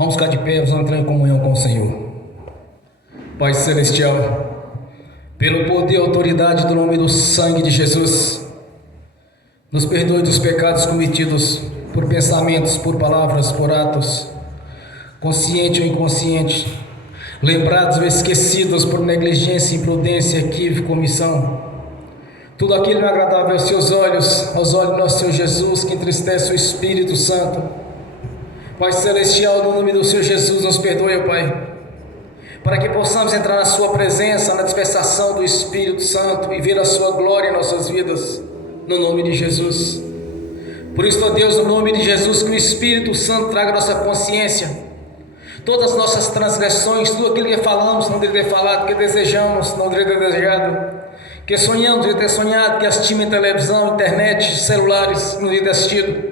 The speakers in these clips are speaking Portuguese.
Vamos ficar de pé, vamos entrar em comunhão com o Senhor. Pai Celestial, pelo poder e autoridade do nome do sangue de Jesus, nos perdoe dos pecados cometidos por pensamentos, por palavras, por atos, consciente ou inconsciente, lembrados ou esquecidos por negligência, imprudência, equívoco, omissão. Tudo aquilo não é agradável aos seus olhos, aos olhos do nosso Senhor Jesus, que entristece o Espírito Santo. Pai Celestial, no nome do Senhor Jesus, nos perdoe, Pai, para que possamos entrar na Sua presença, na dispensação do Espírito Santo e ver a Sua glória em nossas vidas, no nome de Jesus. Por isso, ó Deus, no nome de Jesus, que o Espírito Santo traga a nossa consciência, todas as nossas transgressões, tudo aquilo que falamos, não deveria ter falado, que desejamos, não deveria ter desejado, que sonhamos, deveria ter sonhado, que assistimos em televisão, internet, celulares, não deveria ter assistido.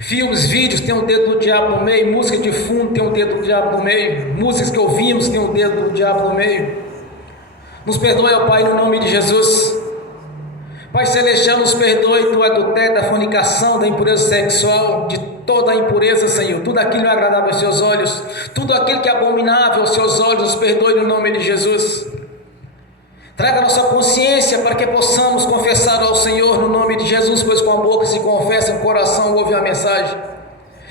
Filmes, vídeos, tem um dedo do diabo no meio. Música de fundo, tem um dedo do diabo no meio. Músicas que ouvimos, tem um dedo do diabo no meio. Nos perdoe, ó Pai, no nome de Jesus. Pai Celestial, nos perdoe do adultério, da fornicação, da impureza sexual, de toda a impureza, Senhor. Tudo aquilo que é agradável aos seus olhos, tudo aquilo que é abominável aos seus olhos, nos perdoe no nome de Jesus. Traga a nossa consciência para que possamos confessar ao Senhor no nome de Jesus, pois com a boca se confessa, com o coração ouve a mensagem.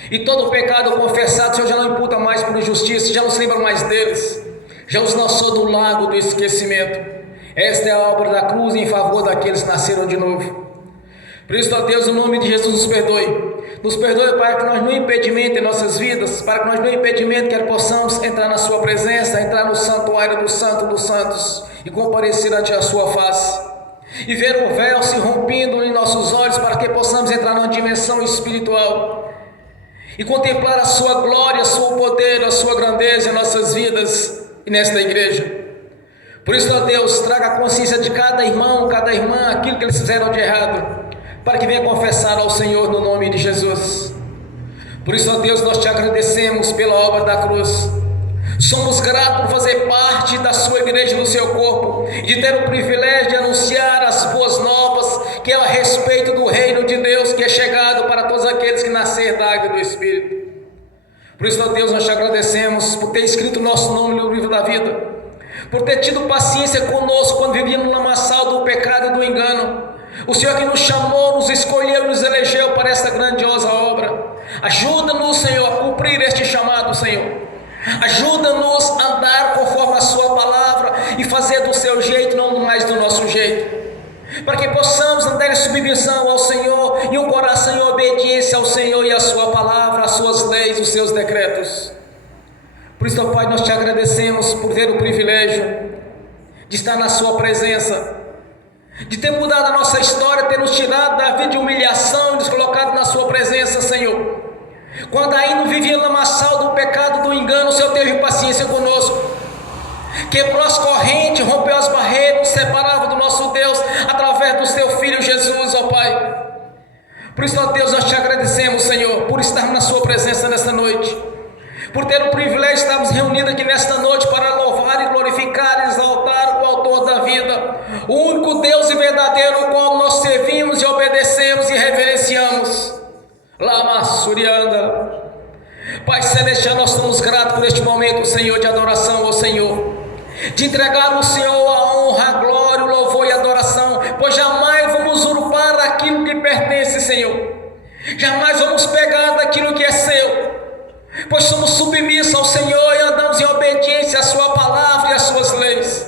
E todo pecado confessado, o Senhor já não imputa mais por injustiça, já não se lembra mais deles, já os lançou do lago do esquecimento. Esta é a obra da cruz em favor daqueles que nasceram de novo. Por isso, ó Deus, no nome de Jesus, nos perdoe. Nos perdoe, Pai, que nós não impedimento em nossas vidas, para que nós não impedimento que possamos entrar na Sua presença, entrar no santuário do Santo dos Santos e comparecer ante a Sua face. E ver o véu se rompendo em nossos olhos, para que possamos entrar numa dimensão espiritual e contemplar a Sua glória, o Seu poder, a Sua grandeza em nossas vidas e nesta igreja. Por isso, ó Deus, traga a consciência de cada irmão, cada irmã, aquilo que eles fizeram de errado, para que venha confessar ao Senhor no nome de Jesus. Por isso, ó Deus, nós te agradecemos pela obra da cruz. Somos gratos por fazer parte da sua igreja, do seu corpo, e de ter o privilégio de anunciar as boas novas, que é a respeito do reino de Deus, que é chegado para todos aqueles que nasceram da água e do Espírito. Por isso, ó Deus, nós te agradecemos por ter escrito o nosso nome no livro da vida, por ter tido paciência conosco quando vivíamos no lamaçal do pecado e do engano. O Senhor que nos chamou, nos escolheu, nos elegeu para esta grandiosa obra. Ajuda-nos, Senhor, a cumprir este chamado, Senhor. Ajuda-nos a andar conforme a Sua palavra e fazer do Seu jeito, não mais do nosso jeito, para que possamos andar em submissão ao Senhor e um coração em obediência ao Senhor e à Sua palavra, às Suas leis, os Seus decretos. Por isso, ó Pai, nós te agradecemos por ter o privilégio de estar na Sua presença, de ter mudado a nossa história, ter nos tirado da vida de humilhação e nos colocado na Sua presença, Senhor. Quando ainda vivia no lamaçal do pecado, do engano, o Senhor teve paciência conosco, quebrou as correntes, rompeu as barreiras, nos separava do nosso Deus, através do Seu Filho Jesus, ó Pai. Por isso, ó Deus, nós te agradecemos, Senhor, por estarmos na Sua presença nesta noite, por ter o privilégio de estarmos reunidos aqui nesta noite para louvar e glorificar e exaltar o Autor da vida, o único Deus e verdadeiro, o qual nós servimos e obedecemos e reverenciamos. Lama Surianda. Pai Celestial, nós somos gratos por este momento, Senhor, de adoração ao Senhor, de entregar ao Senhor a honra, a glória, o louvor e a adoração, pois jamais vamos usurpar aquilo que pertence, Senhor, jamais vamos pegar daquilo que é seu, pois somos submissos ao Senhor e andamos em obediência à Sua palavra e às Suas leis,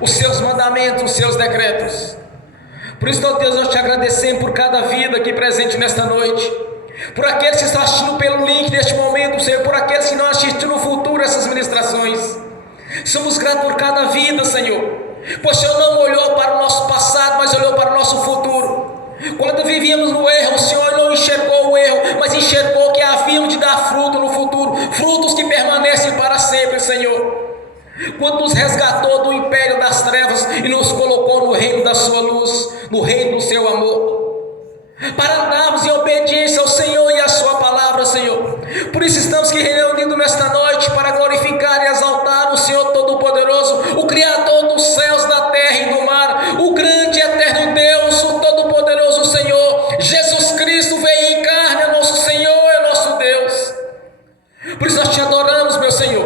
os Seus mandamentos, os Seus decretos. Por isso, ó Deus, nós te agradecemos por cada vida aqui presente nesta noite, por aqueles que estão assistindo pelo link neste momento, Senhor, por aqueles que não assistirão no futuro essas ministrações. Somos gratos por cada vida, Senhor, pois o Senhor não olhou para o nosso passado, mas olhou para o nosso futuro. Quando vivíamos no erro, o Senhor não enxergou o erro, mas enxergou que havíamos de dar fruto no futuro, frutos que permanecem para sempre, Senhor. Quando nos resgatou do império das trevas e nos colocou no reino da Sua luz, no reino do Seu amor, para andarmos em obediência ao Senhor e à Sua palavra, Senhor. Por isso estamos aqui reunidos nesta noite para glorificar e exaltar o Senhor Todo-Poderoso, o Criador dos céus, da terra e do mar, o grande e eterno Deus, o Todo-Poderoso Senhor. Jesus Cristo veio em carne, é nosso Senhor, é nosso Deus. Por isso nós te adoramos, meu Senhor,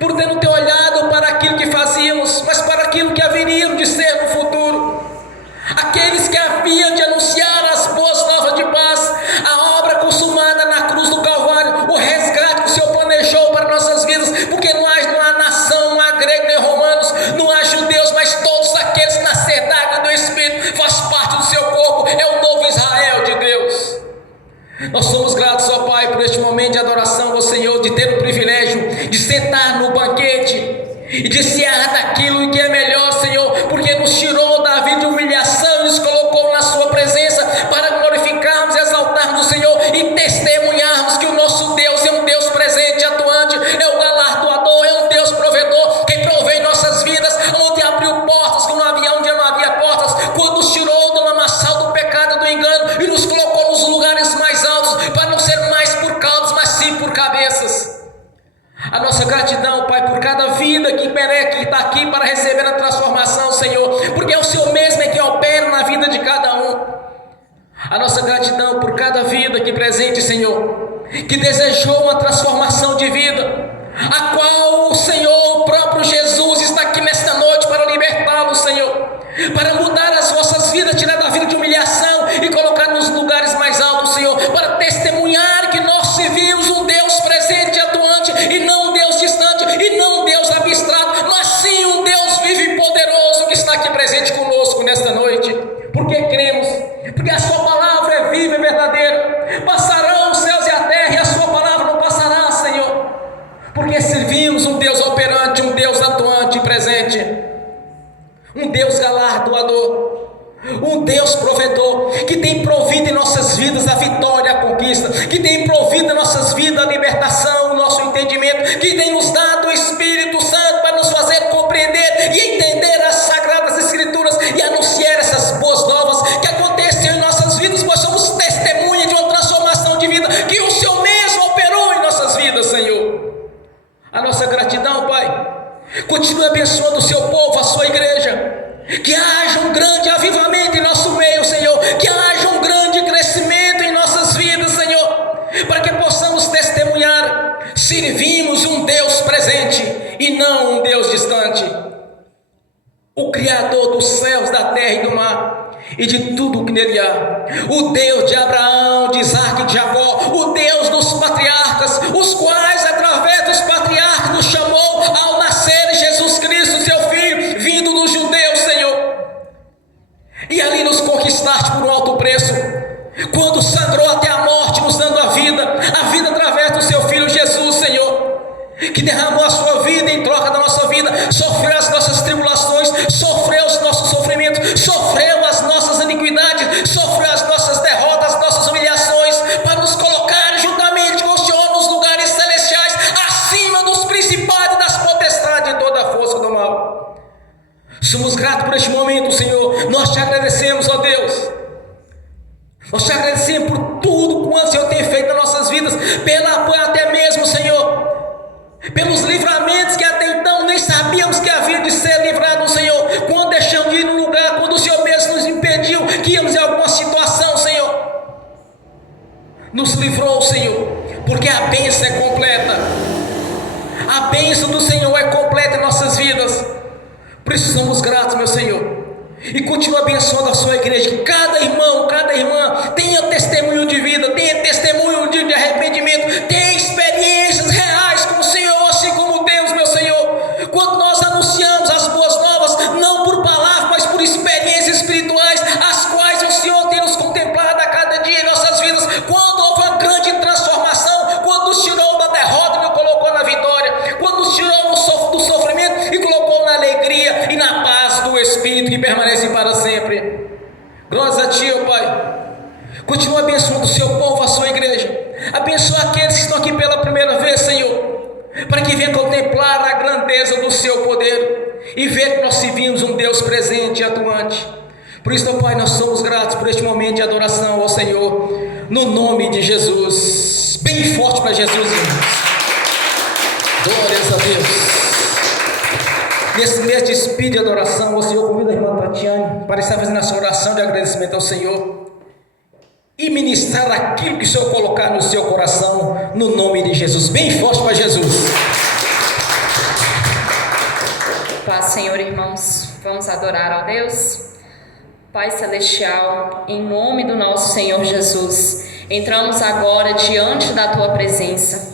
por ter não ter olhado para aquilo que fazíamos, mas para aquilo que haveríamos de ser no futuro. Aqueles que haviam de anunciar as boas novas de paz, a obra consumada na cruz do Calvário, o resgate que o Senhor planejou para nossas vidas, porque não há nação, não há grego nem romanos, não há judeus, mas todos aqueles que nasceram da água do Espírito, faz parte do seu corpo, é o novo Israel de Deus. Nós somos gratos, ó Pai, por este momento de adoração ao Senhor, de ter o privilégio de sentar no banquete e de cear daquilo que é melhor, Senhor, porque nos tirou da vida de humilhação e nos colocou na sua presença para glorificarmos e exaltarmos o Senhor e testemunharmos que o nosso Deus é um Deus presente, atuante, é o galardoador, é um Deus provedor, que provê em nossas vidas, onde abriu portas que não havia, onde não havia portas, quando nos tirou do lamaçal do pecado, do engano e nos colocou nos lugares mais altos, para não ser mais por caudas, mas sim por cabeças. A nossa gratidão, Pai, por cada vida que está aqui para receber a transformação, Senhor, porque é o Senhor mesmo que opera na vida de cada um. A nossa gratidão por cada vida aqui presente, Senhor, que desejou uma transformação de vida, a qual o Senhor, o próprio Jesus, está aqui nesta noite para libertá-los, Senhor, para mudar as vossas vidas, tirar da vida de humilhação e colocar nos lugares mais altos, Senhor, para testemunhar que nós servimos um Deus presente e atuante, e não um Deus distante, e não um Deus abstrato, mas sim um Deus vivo e poderoso que está aqui presente conosco nesta noite, porque cremos, porque a sua palavra é viva e verdadeira. Passarão os céus e a terra e a sua palavra não passará, Senhor, porque servimos um Deus operante, um Deus atuante e presente, um Deus galardoador, um Deus provedor, que tem provido em nossas vidas a vitória, a conquista, que tem provido em nossas vidas a libertação, o nosso entendimento, que tem nos dado o Espírito Santo para nos fazer compreender e entender as Sagradas Escrituras e anunciar essas boas novas que acontecem em nossas vidas, pois somos testemunha de uma transformação de vida que o Senhor mesmo operou em nossas vidas, Senhor. A nossa gratidão, Pai, continue abençoando o seu povo, a sua igreja, que haja um grande avivamento em nosso meio, Senhor, que haja um grande crescimento em nossas vidas, Senhor, para que possamos testemunhar, servimos um Deus presente e não um Deus distante, o Criador dos céus, da terra e do mar e de tudo o que nele há, o Deus de Abraão, de Isaac e de Jacó, o Deus dos patriarcas, os quais através dos patriarcas nos chamou ao nascer Jesus Cristo, seu Filho, vindo dos judeus, Senhor, e ali nos conquistaste por um alto preço, quando sangrou até a morte, nos dando a vida através do seu Filho Jesus, Senhor, que derramou a sua vida em troca da nossa vida, sofreu as nossas tribulações, sofreu os nossos sofrimentos, sofreu as nossas iniquidades, sofreu as nossas derrotas, as nossas humilhações, para nos colocar juntamente com o Senhor nos lugares celestiais, acima dos principados e das potestades de toda a força do mal. Somos gratos por este momento, Senhor. Nós te agradecemos, ó Deus. Nós te agradecemos por tudo quanto o Senhor tem feito nas nossas vidas, pela apoio até mesmo, Senhor, pelos livramentos que até então nem sabíamos que havia de ser livrado, Senhor, quando deixamos de ir no lugar, quando o Senhor mesmo nos impediu que íamos em alguma situação, Senhor, nos livrou, Senhor, porque a bênção é completa, a bênção do Senhor é completa em nossas vidas. Por isso somos gratos, meu Senhor, e continua abençoando a sua igreja, que cada irmão, cada irmã tenha testemunho de vida, tenha testemunho de arrependimento, tenha experiências reais com o Senhor, assim como temos, meu Senhor, quando nós anunciamos as boas novas, não por palavras, mas por experiências espirituais, as quais o Senhor tem nos contemplado a cada dia em nossas vidas, quando houve uma grande transformação, quando nos tirou da derrota e nos colocou na vitória, quando nos tirou do sofrimento e colocou na alegria e na paz do Espírito que permanece para sempre. Glórias a Ti, ó Pai. Continua abençoando o seu povo, a sua igreja. Abençoa aqueles que estão aqui pela primeira vez, Senhor, para que venham contemplar a grandeza do seu poder e ver que nós servimos um Deus presente e atuante. Por isso, ó Pai, nós somos gratos por este momento de adoração ao Senhor, no nome de Jesus. Bem forte para Jesus, irmãos. Glórias a Deus. Nesse mês de espírito de adoração, o Senhor convida a irmã Tatiane para estar fazendo essa oração de agradecimento ao Senhor. e ministrar aquilo que o Senhor colocar no seu coração, no nome de Jesus. Bem forte para Jesus. Paz, Senhor, irmãos, vamos adorar ao Deus. Pai Celestial, em nome do nosso Senhor Jesus, entramos agora diante da Tua presença.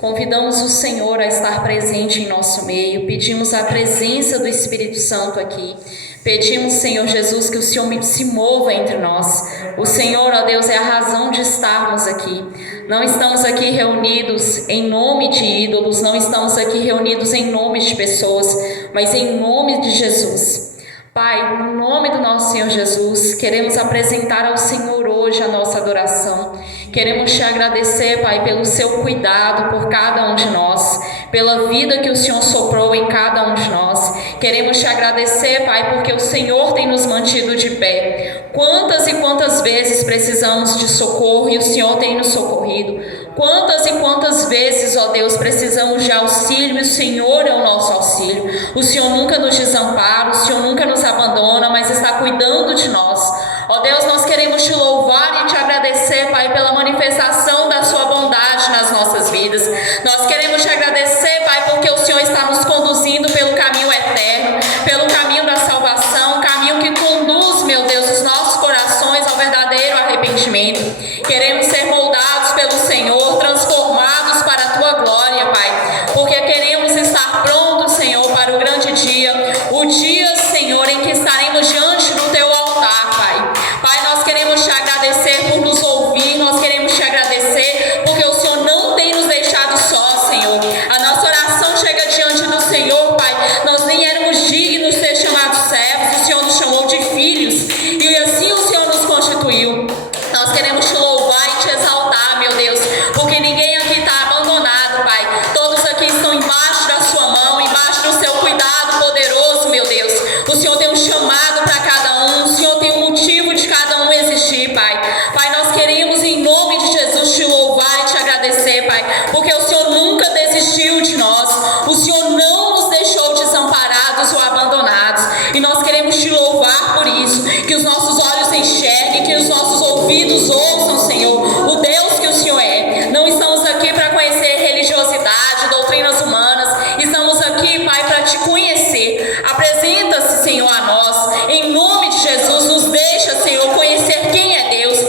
Convidamos o Senhor a estar presente em nosso meio, pedimos a presença do Espírito Santo aqui. Pedimos, Senhor Jesus, que o Senhor se mova entre nós. O Senhor, ó Deus, é a razão de estarmos aqui. Não estamos aqui reunidos em nome de ídolos, não estamos aqui reunidos em nome de pessoas, mas em nome de Jesus. Pai, no nome do nosso Senhor Jesus, queremos apresentar ao Senhor hoje a nossa adoração. Queremos te agradecer, Pai, pelo seu cuidado por cada um de nós, pela vida que o Senhor soprou em cada um de nós. Queremos te agradecer, Pai, porque o Senhor tem nos mantido de pé. Quantas e quantas vezes precisamos de socorro e o Senhor tem nos socorrido. Quantas e quantas vezes, ó Deus, precisamos de auxílio e o Senhor é o nosso auxílio. O Senhor nunca nos desampara, o Senhor nunca nos abandona, mas está cuidando de nós. Ó Deus, nós queremos te louvar e te agradecer, Pai, pela manifestação da sua bondade nas nossas vidas. Nós queremos te agradecer, Pai, porque o Senhor está nos conduzindo pelo caminho eterno, pelo caminho da salvação, caminho que conduz, meu Deus, os nossos corações ao verdadeiro arrependimento. Queremos ser moldados pelo Senhor, transformados para a tua glória, Pai, porque queremos estar prontos, Senhor, para o grande dia, o dia, Senhor, em que estaremos diante do teu altar, Pai. Pai, nós queremos te agradecer por nos ouvir, nós queremos te agradecer porque o Senhor não tem nos deixado só, Senhor. A nossa oração chega diante do Senhor, Pai. Nós nem éramos dignos de ser chamados servos, o Senhor nos chamou de filhos e assim o Senhor nos constituiu. Nós queremos te louvar e te exaltar, meu Deus, porque ninguém aqui está abandonado, Pai. Todos aqui estão embaixo da sua mão, embaixo do seu cuidado poderoso, meu Deus. O Senhor tem um chamado para cada um, o Senhor tem um motivo de cada um existir, Pai. Pai, nós queremos em nome de Jesus te louvar e te agradecer, Pai, porque o Senhor nunca desistiu de nós, o Senhor não nos deixou desamparados ou abandonados, e nós queremos te louvar por isso, que os nossos olhos enxerguem, que os nossos ouvidos ouçam, Senhor, o Deus que o Senhor é. Não estamos aqui para conhecer religiosidade, doutrinas humanas, estamos aqui, Pai, para te conhecer. Apresenta-se, Senhor, a nós, em nome de Jesus, nos deixa, Senhor, conhecer quem é Deus,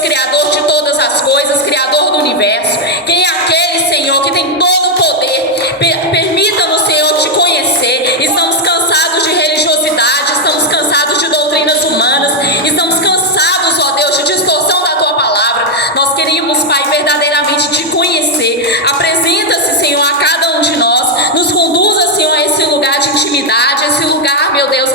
Criador de todas as coisas, Criador do universo, quem é aquele, Senhor, que tem todo o poder. Permita-nos, Senhor, te conhecer. Estamos cansados de religiosidade, estamos cansados de doutrinas humanas, estamos cansados, ó Deus, de distorção da tua palavra. Nós queríamos, Pai, verdadeiramente te conhecer. Apresenta-se, Senhor, a cada um de nós, nos conduza, Senhor, a esse lugar de intimidade, esse lugar, meu Deus,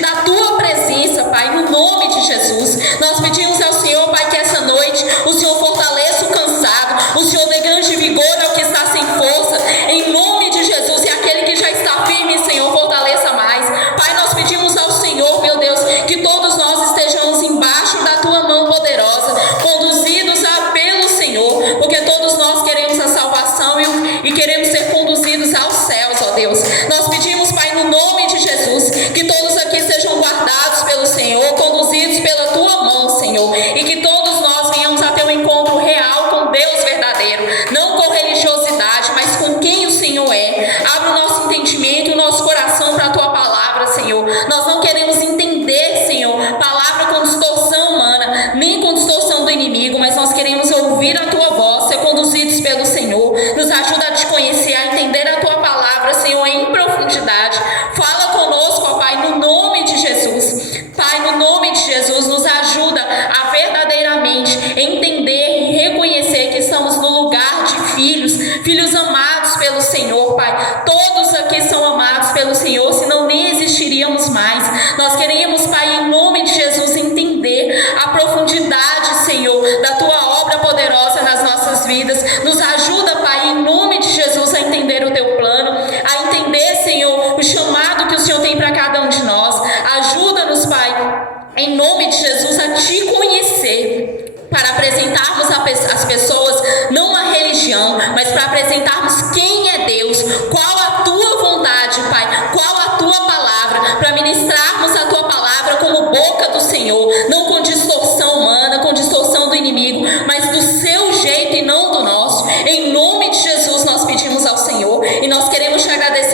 da tua presença, Pai, no nome de Jesus. Nós pedimos ao Senhor, Pai, que essa noite o Senhor fortaleça o cansado, o Senhor dê grande vigor ao que está sem força, em nome de Jesus, e aquele que já está firme, Senhor, fortaleça mais. Pai, nós pedimos ao Senhor, meu Deus, que todos nós estejamos embaixo da tua mão poderosa, conduzidos pelo Senhor, porque todos nós queremos a salvação e queremos ser conduzidos aos céus, ó Deus. Nós pedimos, Pai, no nome de Jesus, que todos aqui sejam guardados pelo Senhor, conduzidos pela tua mão, Senhor, e que todos nós venhamos a ter um encontro real com Deus verdadeiro, não com religiosidade, mas com quem o Senhor é. Abre o nosso entendimento e o nosso coração para a tua palavra, Senhor. Nós não queremos entender, Senhor, palavra com distorção humana, nem com distorção do inimigo, mas nós queremos ouvir a tua voz, ser conduzidos pelo Senhor. Nos ajuda a te conhecer, a entender a tua palavra, Senhor, em profundidade. Fala conosco, ó Pai, no nome de Jesus. Pai, no nome de Jesus, nos ajuda a verdadeiramente entender e reconhecer que estamos no lugar de filhos amados pelo Senhor, Pai. Todos aqui são amados pelo Senhor, senão nem existiríamos mais. Nós queremos, Pai, em nome de Jesus, entender a profundidade, Senhor, da tua obra poderosa nas nossas vidas. Nos ajuda, Pai, em nome de Jesus, a entender o teu plano, a entender, Senhor, o chamado que o Senhor tem para cada um de nós. Ajuda-nos, Pai, em nome de Jesus, a te conhecer, para apresentarmos às pessoas não a religião, mas para apresentarmos quem é Deus, qual a tua vontade, Pai, qual a tua palavra, para ministrarmos a tua palavra como boca do Senhor, não com distorção humana, com distorção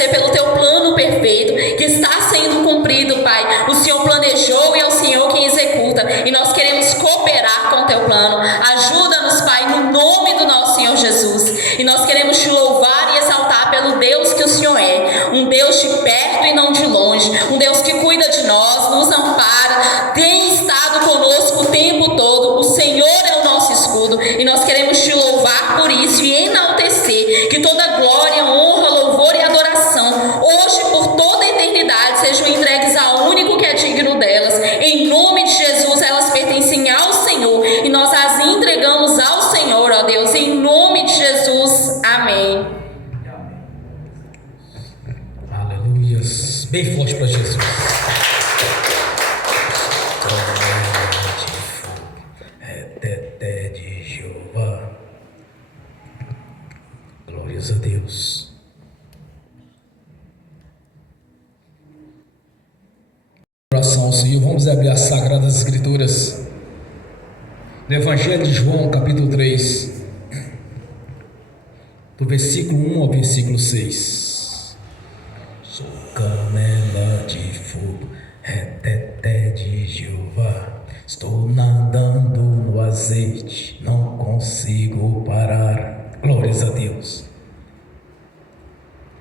agradecer pelo teu plano perfeito que está sendo cumprido, Pai. O Senhor planejou e é o Senhor quem executa. E nós queremos cooperar com o teu plano. Ajuda-nos, Pai, no nome do nosso Senhor Jesus. E nós queremos te louvar e exaltar pelo Deus que o Senhor é. Um Deus de perto e não de longe. Um Deus que cuida de nós, nos ampara, tem estado conosco o tempo todo. O Senhor é o nosso escudo. E nós queremos te louvar por isso e enaltecer. Que toda glória, honra, louvor e adoração, hoje por toda a eternidade, sejam entregues ao único que é digno delas. Em nome de Jesus, elas pertencem ao Senhor e nós as entregamos ao Senhor, ó Deus, em nome de Jesus. Amém. Aleluias. Bem forte para Jesus. É de Jeová. Glórias a Deus. Oração ao Senhor. Vamos abrir as Sagradas Escrituras. No Evangelho de João, capítulo 3, do versículo 1 ao versículo 6. Sou canela de fogo, reteté de Jeová. Estou nadando no azeite, não consigo parar. Glórias a Deus.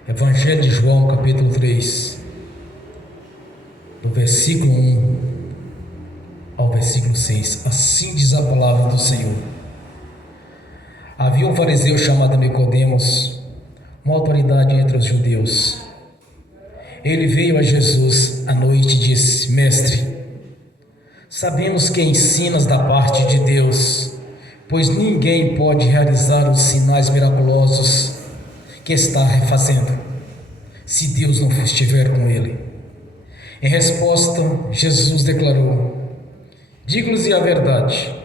Evangelho de João, capítulo 3, do versículo 1 ao versículo 6. Assim diz a palavra do Senhor. Havia um fariseu chamado Nicodemos, uma autoridade entre os judeus. Ele veio a Jesus à noite e disse: Mestre, sabemos que ensinas da parte de Deus, pois ninguém pode realizar os sinais miraculosos que está fazendo, se Deus não estiver com ele. Em resposta, Jesus declarou: Digo-lhes a verdade,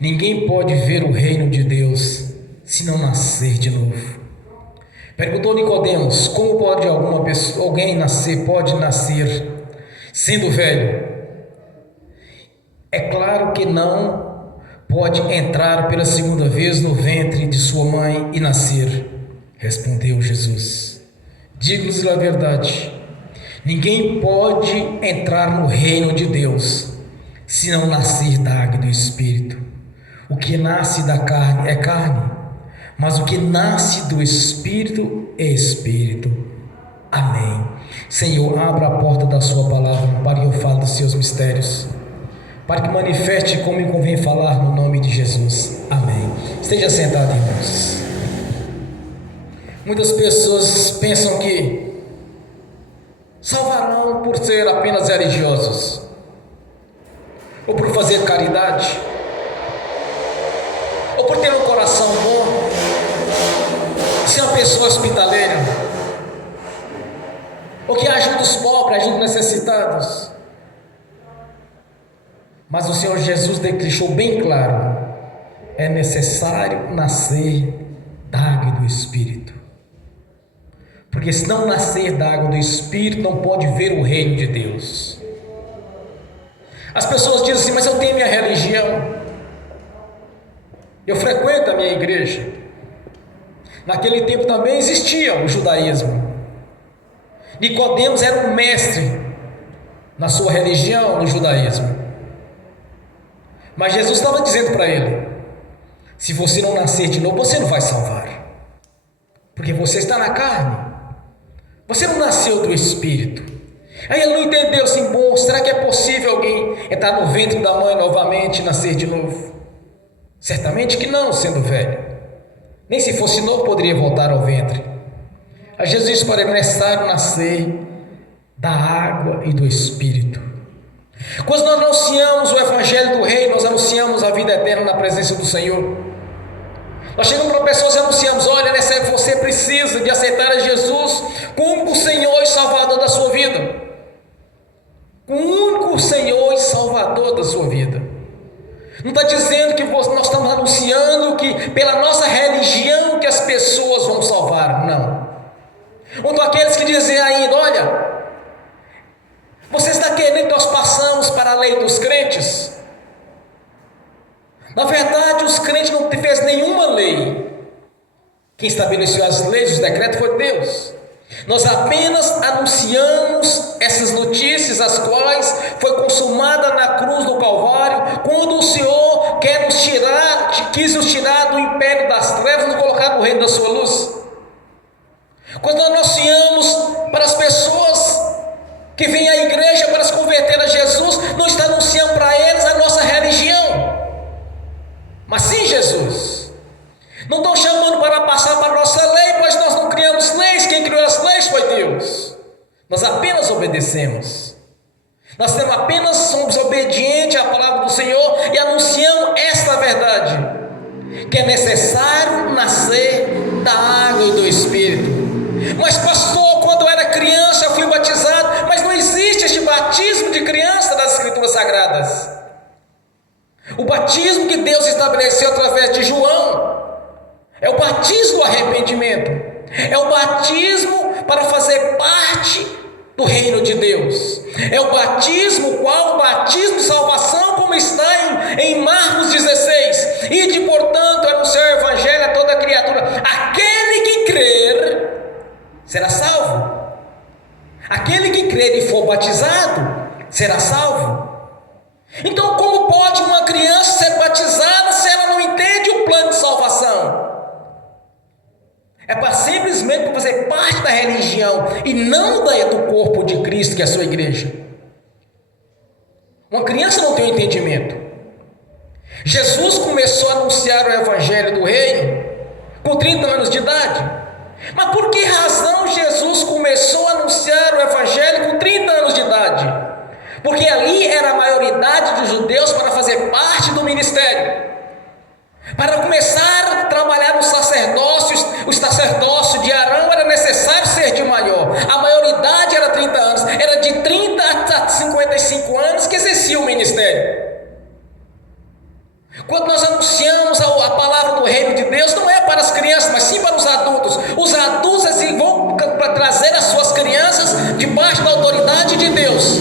ninguém pode ver o reino de Deus se não nascer de novo. Perguntou Nicodemos: Como pode alguém pode nascer sendo velho? É claro que não pode entrar pela segunda vez no ventre de sua mãe e nascer. Respondeu Jesus: Digo-lhes a verdade, ninguém pode entrar no reino de Deus se não nascer da água e do Espírito. O que nasce da carne é carne, mas o que nasce do Espírito é Espírito. Amém. Senhor, abra a porta da sua palavra para que eu fale dos seus mistérios, para que manifeste como me convém falar no nome de Jesus. Amém. Esteja sentado, irmãos. Muitas pessoas pensam que salvarão por ser apenas religiosos, ou por fazer caridade, ou por ter um coração bom, ser uma pessoa hospitaleira, ou que ajuda os pobres, ajuda os necessitados. Mas o Senhor Jesus deixou bem claro: é necessário nascer da água e do Espírito. Porque se não nascer da água do Espírito, não pode ver o reino de Deus. As pessoas dizem assim: mas eu tenho minha religião, eu frequento a minha igreja. Naquele tempo também existia o judaísmo. Nicodemos era um mestre na sua religião, no judaísmo. Mas Jesus estava dizendo para ele: se você não nascer de novo, você não vai salvar, porque você está na carne, você não nasceu do Espírito. Aí ele não entendeu assim: bom, será que é possível alguém entrar no ventre da mãe novamente e nascer de novo? Certamente que não, sendo velho. Nem se fosse novo poderia voltar ao ventre. Aí Jesus disse para ele: é necessário nascer da água e do Espírito. Quando nós anunciamos o Evangelho do Reino, nós anunciamos a vida eterna na presença do Senhor. Nós chegamos para pessoas e anunciamos: olha, você precisa de aceitar a Jesus como o Senhor e Salvador da sua vida, o único Senhor e Salvador da sua vida. Não está dizendo que nós estamos anunciando que pela nossa religião que as pessoas vão salvar, não. Ou então aqueles que dizem ainda: olha, você está querendo que nós passamos para a lei dos crentes? Na verdade, os crentes não fez nenhuma lei. Quem estabeleceu as leis, os decretos, foi Deus. Nós apenas anunciamos essas notícias, as quais foi consumada na cruz do Calvário, quando o Senhor quis nos tirar do império das trevas e nos colocar no reino da sua luz. Quando nós anunciamos para as pessoas que vêm à igreja para se converter a Jesus, não está anunciando para eles a nossa religião, mas sim Jesus. Não estão chamando para passar para a nossa lei, pois nós não criamos leis, quem criou as leis foi Deus. Nós apenas obedecemos. Nós somos obedientes à palavra do Senhor e anunciamos esta verdade, que é necessário nascer da água e do Espírito. Mas pastor, quando eu era criança eu fui batizado, mas não existe este batismo de criança das Escrituras Sagradas. O batismo que Deus estabeleceu através de João é o batismo do arrependimento, é o batismo para fazer parte do reino de Deus, é o batismo, qual o batismo de salvação, como está em Marcos 16, ide portanto anunciar o evangelho a toda criatura, aquele que crer será salvo, aquele que crer e for batizado será salvo. Então como pode uma criança ser batizada se ela não entende o plano de salvação? É para simplesmente fazer parte da religião e não do corpo de Cristo, que é a sua igreja. Uma criança não tem um entendimento. Jesus começou a anunciar o evangelho do reino com 30 anos de idade. Mas por que razão Jesus começou a anunciar o evangelho com 30 anos de idade? Porque ali era a maioridade dos judeus para fazer parte do ministério. Para começar a trabalhar no sacerdócio, o sacerdócio de Arão era necessário ser de maior. A maioridade era 30 anos, era de 30 a 55 anos que exercia o ministério. Quando nós anunciamos a palavra do reino de Deus, não é para as crianças, mas sim para os adultos. Os adultos vão trazer as suas crianças debaixo da autoridade de Deus.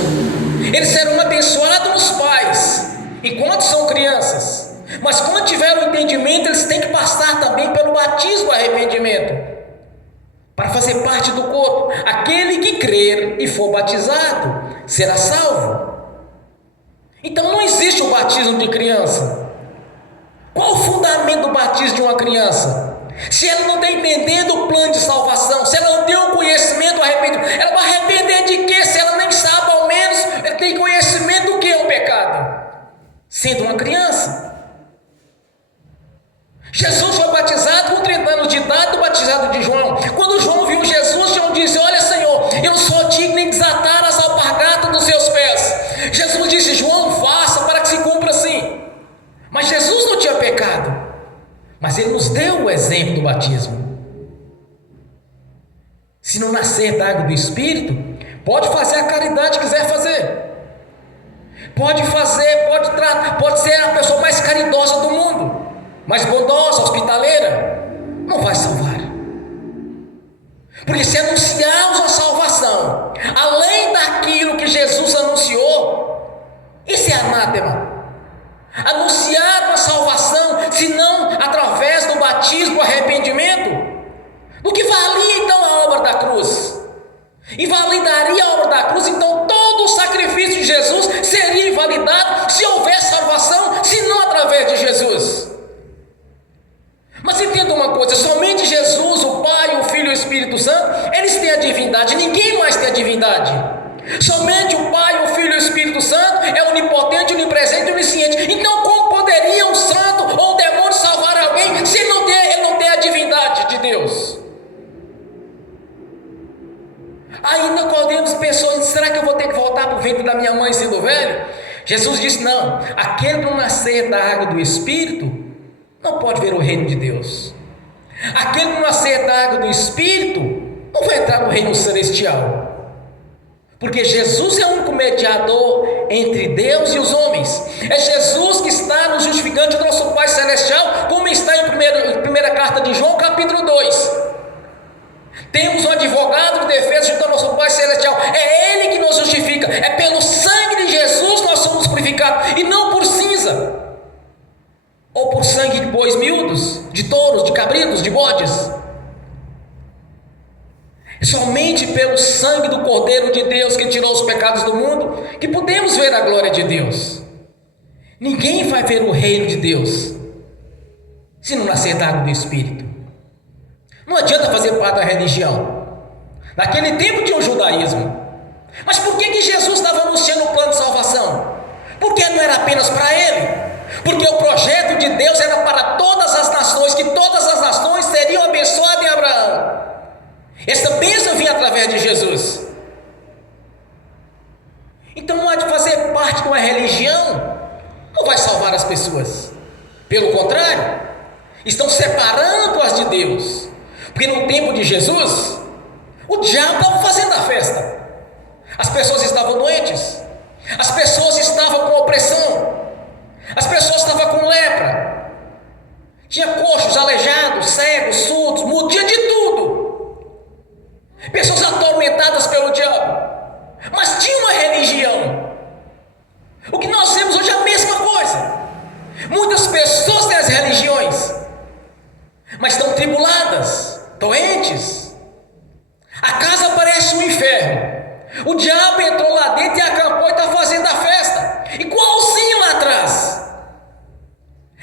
Eles serão abençoados nos pais, enquanto são crianças. Mas quando tiver o entendimento, eles têm que passar também pelo batismo do arrependimento, para fazer parte do corpo. Aquele que crer e for batizado será salvo. Então não existe o batismo de criança. Qual o fundamento do batismo de uma criança? Se ela não está entendendo o plano de salvação, se ela não tem o conhecimento do arrependimento, ela vai arrepender de quê? Se ela nem sabe, ao menos, ela tem conhecimento do que é o pecado, sendo uma criança. Jesus foi batizado com 30 anos de idade, do batizado de João. Quando João viu Jesus, João disse: olha, Senhor, eu não sou digno nem desatar as alpargatas dos seus pés. Jesus disse: João, faça para que se cumpra assim. Mas Jesus não tinha pecado, mas ele nos deu o exemplo do batismo. Se não nascer da água do Espírito, pode fazer a caridade que quiser fazer, pode ser a pessoa mais caridosa do mundo, mais bondosa, hospitaleira, não vai salvar. Porque se anunciarmos a salvação além daquilo que Jesus anunciou, isso é anátema. Anunciar a salvação, se não através do batismo, do arrependimento, do que valia então a obra da cruz? E validaria a obra da cruz, então todo o sacrifício de Jesus seria invalidado se houver salvação, se não através de Jesus. Mas entenda uma coisa: somente Jesus, o Pai, o Filho e o Espírito Santo, eles têm a divindade, ninguém mais tem a divindade. Somente o Pai, o Filho e o Espírito Santo é onipotente, onipresente e onisciente. Então como poderia um santo ou um demônio salvar alguém se ele não tem a divindade de Deus? Ainda podemos pensar: será que eu vou ter que voltar para o ventre da minha mãe sendo velho? Jesus disse: não, aquele que não nascer da água do Espírito não pode ver o reino de Deus. Aquele que não nascer da água do Espírito não vai entrar no reino celestial. Porque Jesus é o único mediador entre Deus e os homens. É Jesus que está nos justificando do nosso Pai Celestial, como está em primeira carta de João, capítulo 2. Temos um advogado de defesa junto ao nosso Pai Celestial. É Ele que nos justifica. É pelo sangue de Jesus nós somos purificados, e não por cinza, ou por sangue de bois miúdos, de touros, de cabritos, de bodes. É somente pelo sangue do Cordeiro de Deus que tirou os pecados do mundo que podemos ver a glória de Deus. Ninguém vai ver o reino de Deus se não nascer da água do Espírito. Não adianta fazer parte da religião. Naquele tempo tinha o judaísmo. Mas por que Jesus estava anunciando o plano de salvação? Porque não era apenas para ele. Porque o projeto de Deus era para todas as nações, que todas as nações seriam abençoadas em Abraão. Essa bênção vinha através de Jesus. Então não há de fazer parte de uma religião, não vai salvar as pessoas. Pelo contrário, estão separando-as de Deus. Porque no tempo de Jesus, o diabo estava fazendo a festa. As pessoas estavam doentes, as pessoas estavam com opressão, as pessoas estavam com lepra, tinha coxos, aleijados, cegos, surdos, mudos, tinha de tudo. Pessoas atormentadas pelo diabo, mas tinha uma religião. O que nós vemos hoje é a mesma coisa. Muitas pessoas têm as religiões, mas estão tribuladas, doentes. A casa parece um inferno. O diabo entrou lá dentro e acampou e está fazendo a festa, igualzinho lá atrás.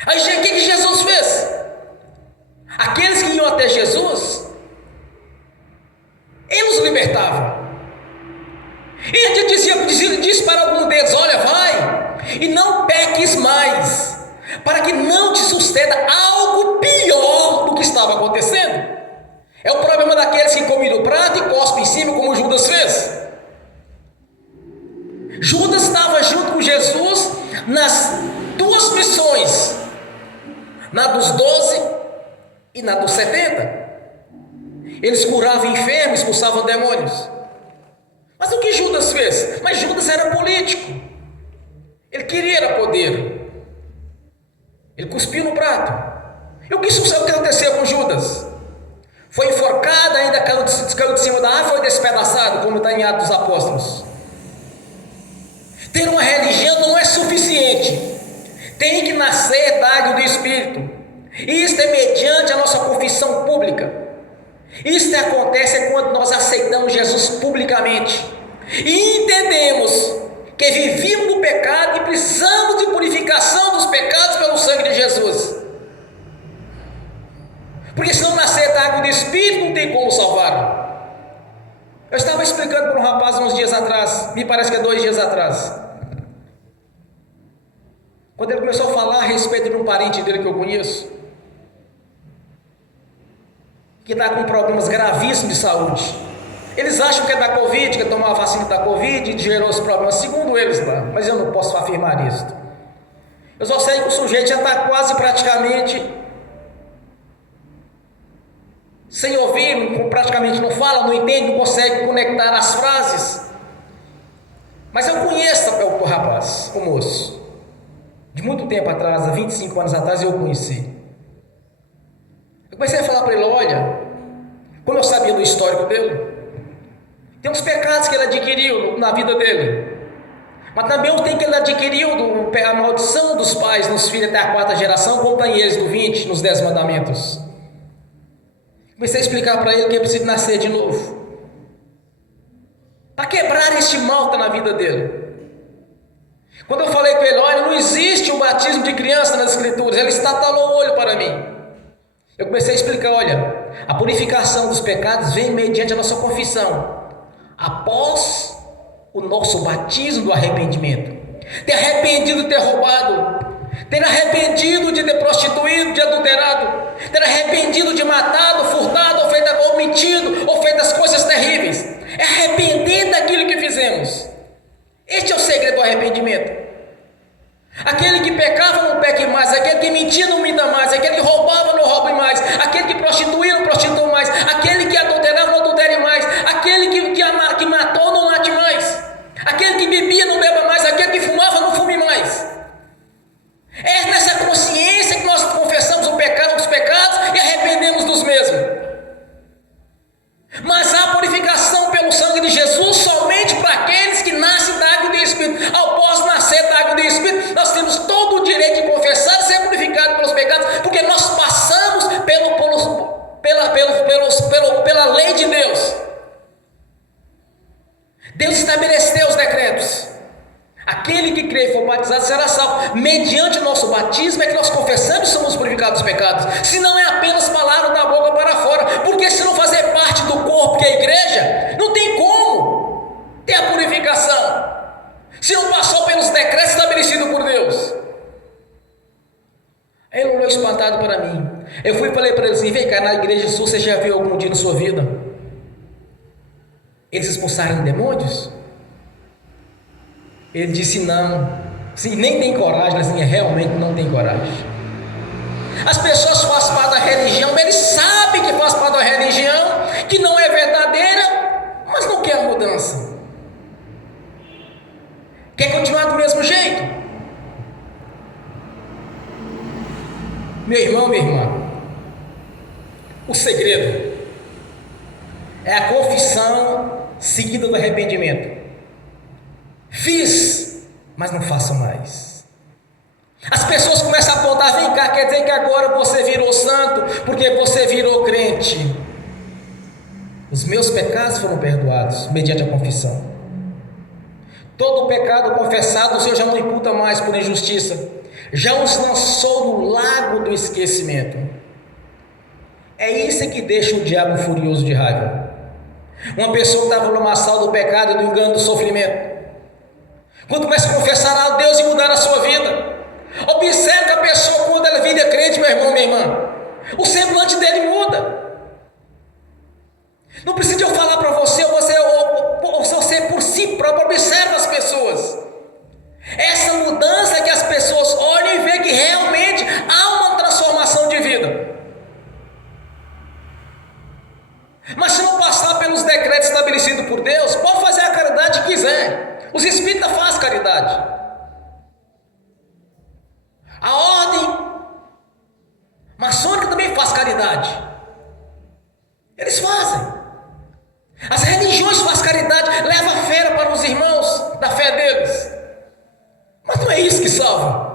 Aí o que Jesus fez? Aqueles que iam até Jesus, ele os libertava. Ele disse para algum deles: olha, vai e não peques mais, para que não te suceda algo pior do que estava acontecendo. É o problema daqueles que comem no prato e cospem em cima, como Judas fez. Judas estava junto com Jesus nas duas missões, na dos 12 e na dos 70. Eles curavam enfermos, expulsavam demônios. Mas o que Judas fez? Mas Judas era político, ele queria poder, ele cuspiu no prato. E o que aconteceu com Judas? Foi enforcado, ainda caiu de cima da árvore, foi despedaçado, como está em Atos dos Apóstolos. Ter uma religião não é suficiente, tem que nascer da água do Espírito. Isto é mediante a nossa confissão pública. Isto acontece quando nós aceitamos Jesus publicamente e entendemos que vivemos no pecado e precisamos de purificação dos pecados pelo sangue de Jesus. Porque se não nascer da água do Espírito, não tem como salvar. Eu estava explicando para um rapaz uns dias atrás, me parece que é 2 dias atrás, quando ele começou a falar a respeito de um parente dele que eu conheço, que está com problemas gravíssimos de saúde. Eles acham que é da Covid, que tomou a vacina da Covid e gerou os problemas, segundo eles lá, mas eu não posso afirmar isso. Eu só sei que o sujeito já está quase praticamente sem ouvir, praticamente não fala, não entende, não consegue conectar as frases. Mas eu conheço o rapaz, o moço. De muito tempo atrás, há 25 anos atrás, eu o conheci. Eu comecei a falar para ele: olha, como eu sabia do histórico dele, tem uns pecados que ele adquiriu na vida dele, mas também tem que ele adquiriu a maldição dos pais nos filhos até a 4ª geração, como está em Êxodo 20, nos 10 mandamentos. Comecei a explicar para ele que ele precisa nascer de novo, para quebrar este mal que está na vida dele. Quando eu falei com ele: olha, não existe o batismo de criança nas Escrituras, ele estatalou o olho para mim. Eu comecei a explicar: olha, a purificação dos pecados vem mediante a nossa confissão, após o nosso batismo do arrependimento. Ter arrependido de ter roubado, ter arrependido de ter prostituído, de adulterado, ter arrependido de matado, furtado, ou mentido, ou feito as coisas terríveis. É arrepender daquilo que fizemos. Este é o segredo do arrependimento. Aquele que pecava não peque mais, aquele que mentia não minta mais, aquele que roubava não roube mais, aquele que prostituía não prostitua mais, aquele que adulterava não adultere mais, aquele que matou não mate mais, aquele que bebia não beba mais, aquele que fumava não fume mais. É nessa consciência que nós confessamos os pecados e arrependemos dos mesmos. Deus estabeleceu os decretos. Aquele que crê e for batizado será salvo. Mediante o nosso batismo é que nós confessamos e somos purificados dos pecados. Se não é apenas palavra da boca para fora. Porque se não fazer parte do corpo que é a igreja, não tem como ter a purificação. Se não passou pelos decretos estabelecidos por Deus. Aí ele olhou espantado para mim. Eu fui e falei para ele assim: vem cá, na igreja sua você já viu algum dia na sua vida eles expulsaram demônios? Ele disse não. Sim, nem tem coragem. Assim, realmente não tem coragem. As pessoas fazem parte da religião, mas eles sabem que faz parte da religião, que não é verdadeira, mas não quer a mudança. Quer continuar do mesmo jeito? Meu irmão, minha irmã, o segredo é a confissão seguida do arrependimento. Fiz, mas não faço mais. As pessoas começam a apontar: vem cá, quer dizer que agora você virou santo porque você virou crente. Os meus pecados foram perdoados mediante a confissão. Todo pecado confessado o Senhor já não imputa mais por injustiça, já os lançou no lago do esquecimento. É isso que deixa o diabo furioso de raiva. Uma pessoa que estava no lamaçal do pecado, do engano, do sofrimento, quando começa a confessar a Deus e mudar a sua vida, observe que a pessoa, quando ela vira crente, meu irmão, minha irmã, o semblante dele muda. Não precisa eu falar para você, ou você por si próprio observa as pessoas. Essa mudança que as pessoas olham e veem que realmente há uma transformação de vida. Mas se não passar pelos decretos estabelecidos por Deus, pode fazer a caridade que quiser. Os espíritas fazem caridade. A ordem maçônica também faz caridade. Eles fazem. As religiões fazem caridade, leva a fé para os irmãos da fé deles. Mas não é isso que salva.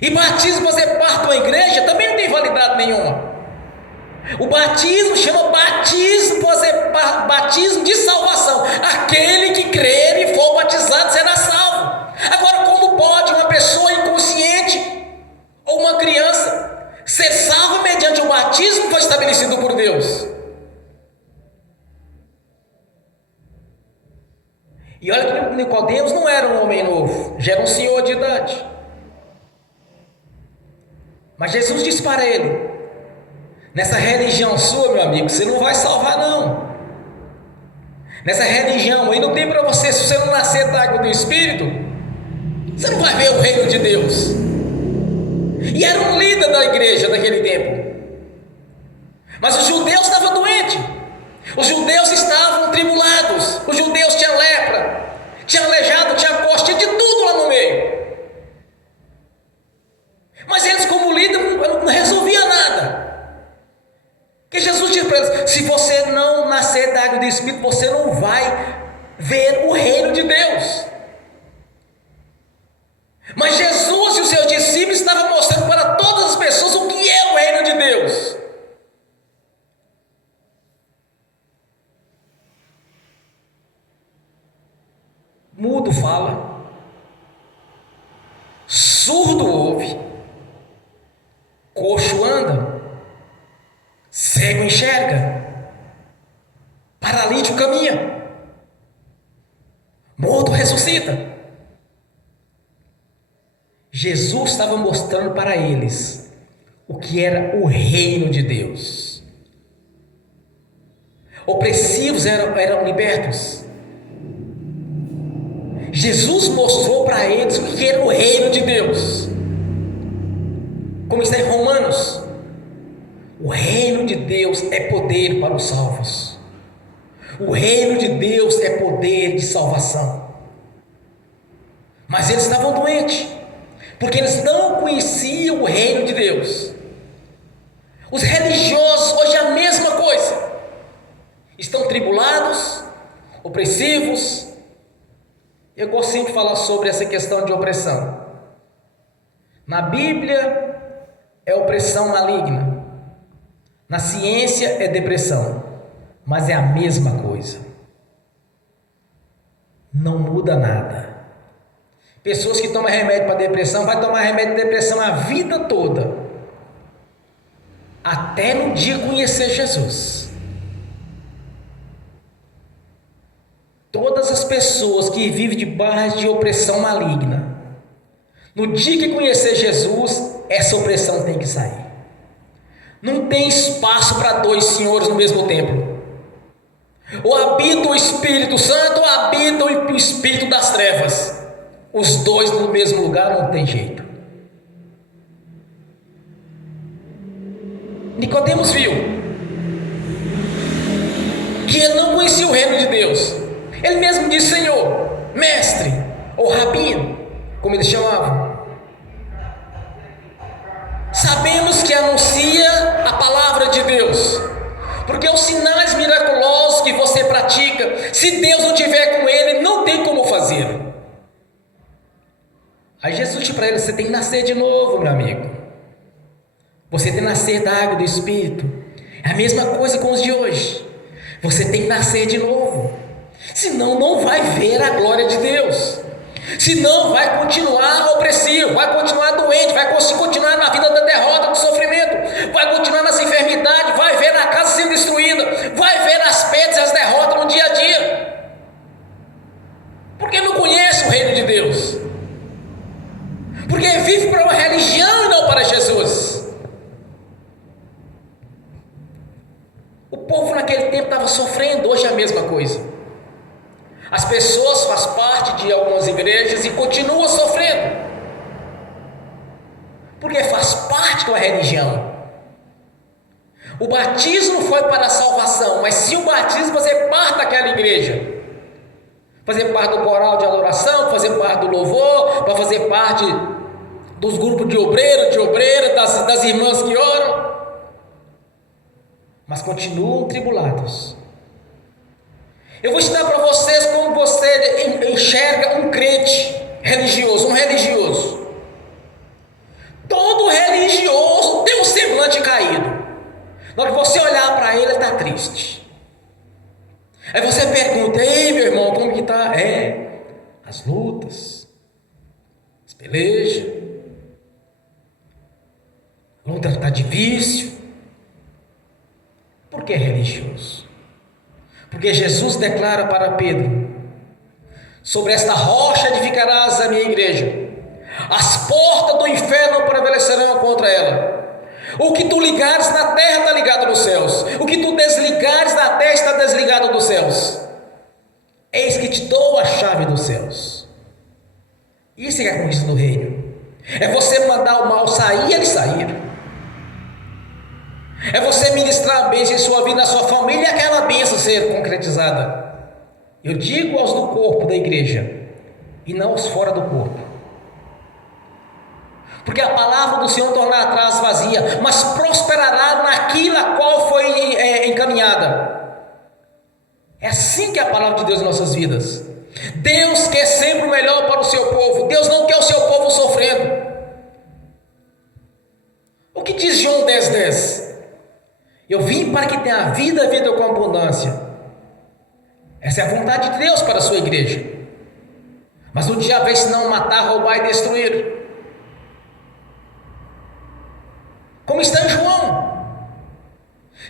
E batismo, você parte de uma igreja, também não tem validade nenhuma. O batismo chama batismo de salvação. Aquele que crer e for batizado será salvo. Agora, como pode uma pessoa inconsciente ou uma criança ser salva mediante o batismo que foi estabelecido por Deus? E olha que Nicodemos não era um homem novo, já era um senhor de idade. Mas Jesus disse para ele: nessa religião sua, meu amigo, você não vai salvar não. Nessa religião aí não tem para você, se você não nascer da água do Espírito, você não vai ver o reino de Deus. E era um líder da igreja daquele tempo. Mas os judeus estavam doentes. Os judeus estavam tribulados. Os judeus tinham lepra, tinham aleijado, tinham costa, tinha de tudo lá no meio. Mas eles, como líder, não resolviam nada. Porque Jesus disse para eles: se você não nascer da água do Espírito, você não vai ver o reino de Deus. Mas Jesus e os seus discípulos estavam mostrando para todas as pessoas o que é o reino de Deus. Mudo fala, surdo ouve, coxo anda, cego enxerga, paralítico caminha, morto ressuscita. Jesus estava mostrando para eles o que era o reino de Deus. Opressivos eram libertos. Jesus mostrou para eles o que era o reino de Deus. Como está em Romanos: o reino de Deus é poder para os salvos. O reino de Deus é poder de salvação. Mas eles estavam doentes, porque eles não conheciam o reino de Deus. Os religiosos hoje é a mesma coisa. Estão tribulados, opressivos. Eu gosto sempre de falar sobre essa questão de opressão. Na Bíblia é opressão maligna. Na ciência é depressão. mas é a mesma coisa. Não muda nada. Pessoas que tomam remédio para depressão, vai tomar remédio de depressão a vida toda, até no dia conhecer Jesus. Todas as pessoas que vivem debaixo de opressão maligna, no dia que conhecer Jesus, essa opressão tem que sair. Não tem espaço para dois senhores no mesmo templo. Ou habita o Espírito Santo, ou habita o Espírito das trevas. Os dois no mesmo lugar não tem jeito. Nicodemos viu que ele não conhecia o reino de Deus. Ele mesmo disse: Senhor, mestre, ou rabino, como eles chamavam, sabemos que anuncia a palavra de Deus, porque os sinais miraculosos que você pratica, se Deus não estiver com ele, não tem como fazer. Aí Jesus disse para ele: você tem que nascer de novo, meu amigo. Você tem que nascer da água do Espírito. É a mesma coisa com os de hoje. Você tem que nascer de novo. Senão não vai ver a glória de Deus. Senão vai continuar opressivo, vai continuar doente, vai continuar na vida da derrota, do sofrimento, vai continuar nas enfermidades, vai ver a casa sendo destruída, vai ver as perdas e as derrotas no dia a dia. Porque não conhece o reino de Deus. Porque vive para uma religião e não para Jesus. O povo naquele tempo estava sofrendo, hoje é a mesma coisa. As pessoas fazem parte de algumas igrejas e continuam sofrendo, porque faz parte de uma religião. O batismo foi para a salvação, mas se o batismo fazer parte daquela igreja, fazer parte do coral de adoração, fazer parte do louvor, para fazer parte dos grupos de obreiro, de obreira, das irmãs que oram, mas continuam tribulados. Eu vou ensinar para vocês como você enxerga um crente religioso, um religioso. Todo religioso tem um semblante caído. Na hora que você olhar para ele, ele está triste. Aí você pergunta: ei, meu irmão, como que está? As lutas, as pelejas, a luta está difícil. Por que é religioso? Porque Jesus declara para Pedro: sobre esta rocha edificarás a minha igreja, as portas do inferno não prevalecerão contra ela. O que tu ligares na terra está ligado nos céus, o que tu desligares na terra está desligado dos céus. Eis que te dou a chave dos céus. Isso é a conquista do reino. É você mandar o mal sair e ele sair. É você ministrar a bênção em sua vida, na sua família, e aquela bênção ser concretizada. Eu digo aos do corpo da igreja, e não aos fora do corpo. Porque a palavra do Senhor tornará atrás vazia, mas prosperará naquilo a qual foi encaminhada. É assim que é a palavra de Deus em nossas vidas. Deus quer sempre o melhor para o seu povo. Deus não quer o seu povo sofrendo. O que diz João 10:10? Eu vim para que tenha vida, vida com abundância. Essa é a vontade de Deus para a sua igreja. Mas o diabo vem senão matar, roubar e destruir. Como está em João: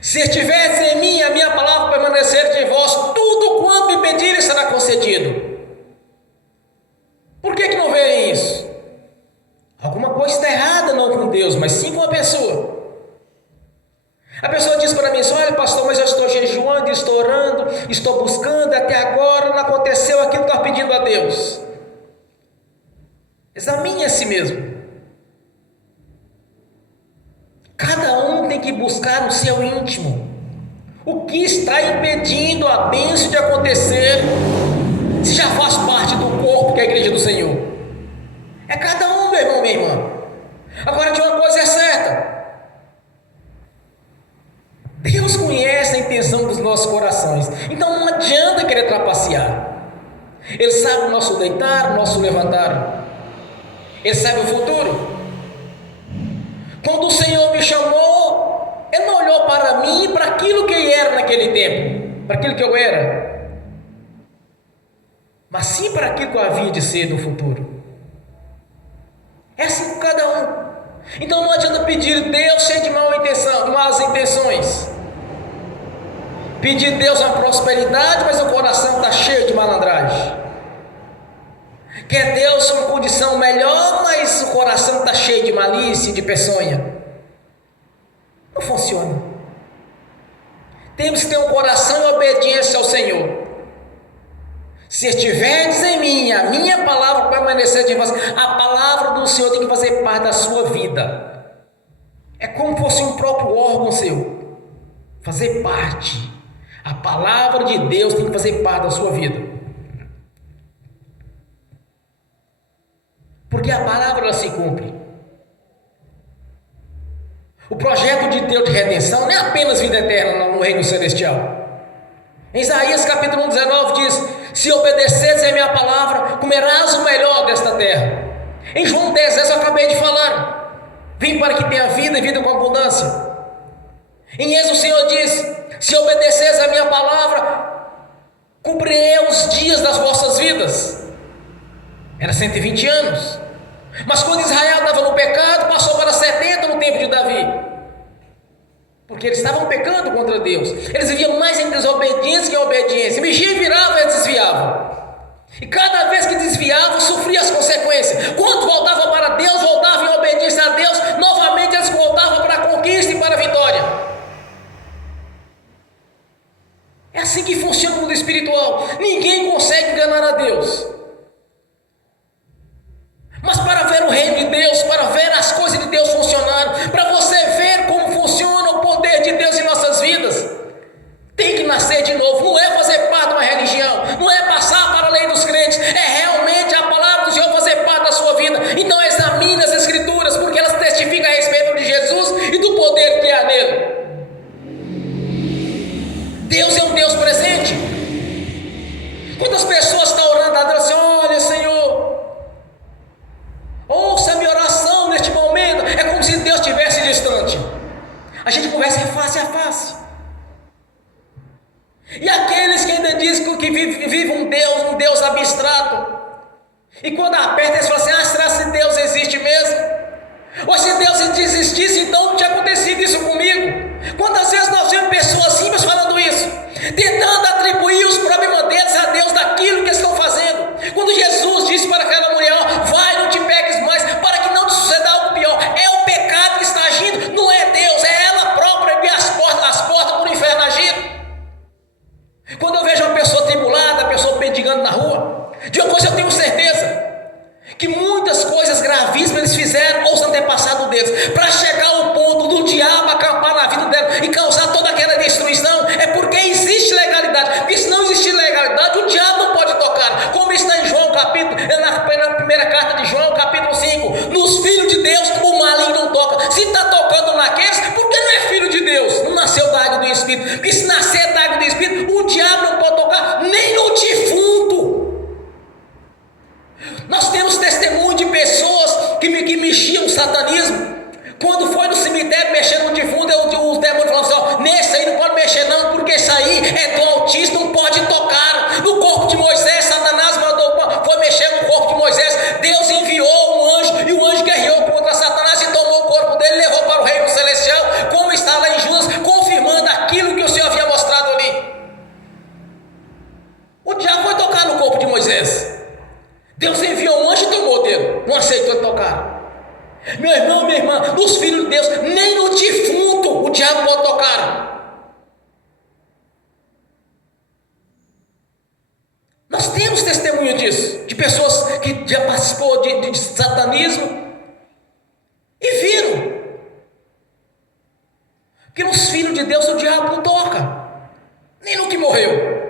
se estivesse em mim, a minha palavra permanecer em vós, tudo quanto me pedirem será concedido. Por que não veem isso? Alguma coisa está errada, não com Deus, mas sim com a pessoa. A pessoa diz para mim assim: olha, pastor, mas eu estou jejuando, estou orando, estou buscando, até agora não aconteceu aquilo que eu estava pedindo a Deus. Examine a si mesmo. Cada um tem que buscar no seu íntimo o que está impedindo a bênção de acontecer, se já faz parte do corpo que é a igreja do Senhor. É cada um, meu irmão, minha irmã. Agora, de uma coisa é certa: Deus conhece a intenção dos nossos corações, então não adianta querer trapacear. Ele sabe o nosso deitar, o nosso levantar. Ele sabe o futuro. Quando o Senhor me chamou, Ele não olhou para mim e para aquilo que Ele era naquele tempo. para aquilo que eu era, mas sim para aquilo que eu havia de ser no futuro. É assim com cada um. Então não adianta pedir Deus cheio de más intenções. Pedir Deus uma prosperidade, mas o coração está cheio de malandragem. Quer Deus uma condição melhor, mas o coração está cheio de malícia e de peçonha. Não funciona. Temos que ter um coração em obediência ao Senhor. Se estiverdes em mim, a minha palavra permanecer de vós, a palavra do Senhor tem que fazer parte da sua vida. É como se fosse um próprio órgão seu, fazer parte. A palavra de Deus tem que fazer parte da sua vida, porque a palavra ela se cumpre. O projeto de Deus de redenção não é apenas vida eterna no reino celestial. Em Isaías capítulo 19 diz: se obedeceres a minha palavra, comerás o melhor desta terra. Em João 10, eu acabei de falar: vim para que tenha vida e vida com abundância. Em Êxodo o Senhor diz: se obedeceres a minha palavra, cumprirei os dias das vossas vidas. Era 120 anos. Mas quando Israel estava no pecado, passou para 70 no tempo de Davi, porque eles estavam pecando contra Deus. Eles viviam mais em desobediência que em obediência. Mexia e virava e desviavam. E cada vez que desviavam, sofria as consequências. Quando voltavam para Deus, voltavam em obediência a Deus, novamente eles voltavam para a conquista e para a vitória. É assim que funciona o mundo espiritual. Ninguém consegue enganar a Deus. Mas para ver o reino de Deus, para ver as coisas de Deus funcionando, para você ver como funciona o poder de Deus em nossas vidas, tem que nascer de novo. Não é fazer parte de uma religião, não é passar para a lei dos crentes, é realmente a palavra do Senhor fazer parte da sua vida. Então examine as Escrituras, porque elas testificam a respeito de Jesus e do poder que há nele. Deus é um Deus presente. Quantas pessoas estão orando a Deus assim: olha, Senhor, ouça a minha oração neste momento. É como se Deus estivesse distante. A gente conversa face a face. E aqueles que ainda dizem que vivem um Deus abstrato, e quando aperta eles falam assim: será que Deus existe mesmo? Ou se Deus existisse, então não tinha acontecido isso comigo. Quantas vezes nós vemos pessoas simples falando isso, tentando atribuir os problemas deles a Deus daquilo que eles estão fazendo, quando Jesus disse para aquela mulher: vai, não te peques mais, para que não te suceda algo pior. É o pecado que está agindo, não é Deus, é ela própria que as portas do inferno agindo. Quando eu vejo uma pessoa tribulada, a pessoa mendigando na rua, de uma coisa eu tenho certeza: que muitas coisas gravíssimas eles fizeram ou os antepassados deles, para chegar ao ponto do diabo acampar na vida dela e causar toda aquela destruição. É porque existe legalidade, porque se não existir legalidade, o diabo não pode tocar, como está em João capítulo, na primeira carta de João capítulo 5, nos filhos de Deus o maligno não toca. Se está tocando naqueles, porque não é filho de Deus, não nasceu da água do Espírito, porque se nascer da água do Espírito, o diabo não pode tocar nem no defunto. Nós temos testemunho de pessoas que mexiam no satanismo. Quando foi no cemitério mexendo no defunto, os demônios falaram assim: nesse aí não pode mexer não, porque isso aí é do Altíssimo, não pode tocar. No corpo de Moisés, Satanás foi mexer no corpo de Moisés. Deus enviou um anjo, e o anjo guerreou contra Satanás e tomou o corpo dele e levou para o reino celestial, como está lá em Judas, confirmando aquilo que o Senhor havia mostrado ali. O diabo foi tocar no corpo de Moisés. Deus enviou um anjo e tomou dele, não aceitou tocar. Meu irmão, minha irmã, dos filhos de Deus, nem no defunto o diabo pode tocar. Nós temos testemunho disso, de pessoas que já participou de satanismo e viram que nos filhos de Deus o diabo não toca, nem no que morreu.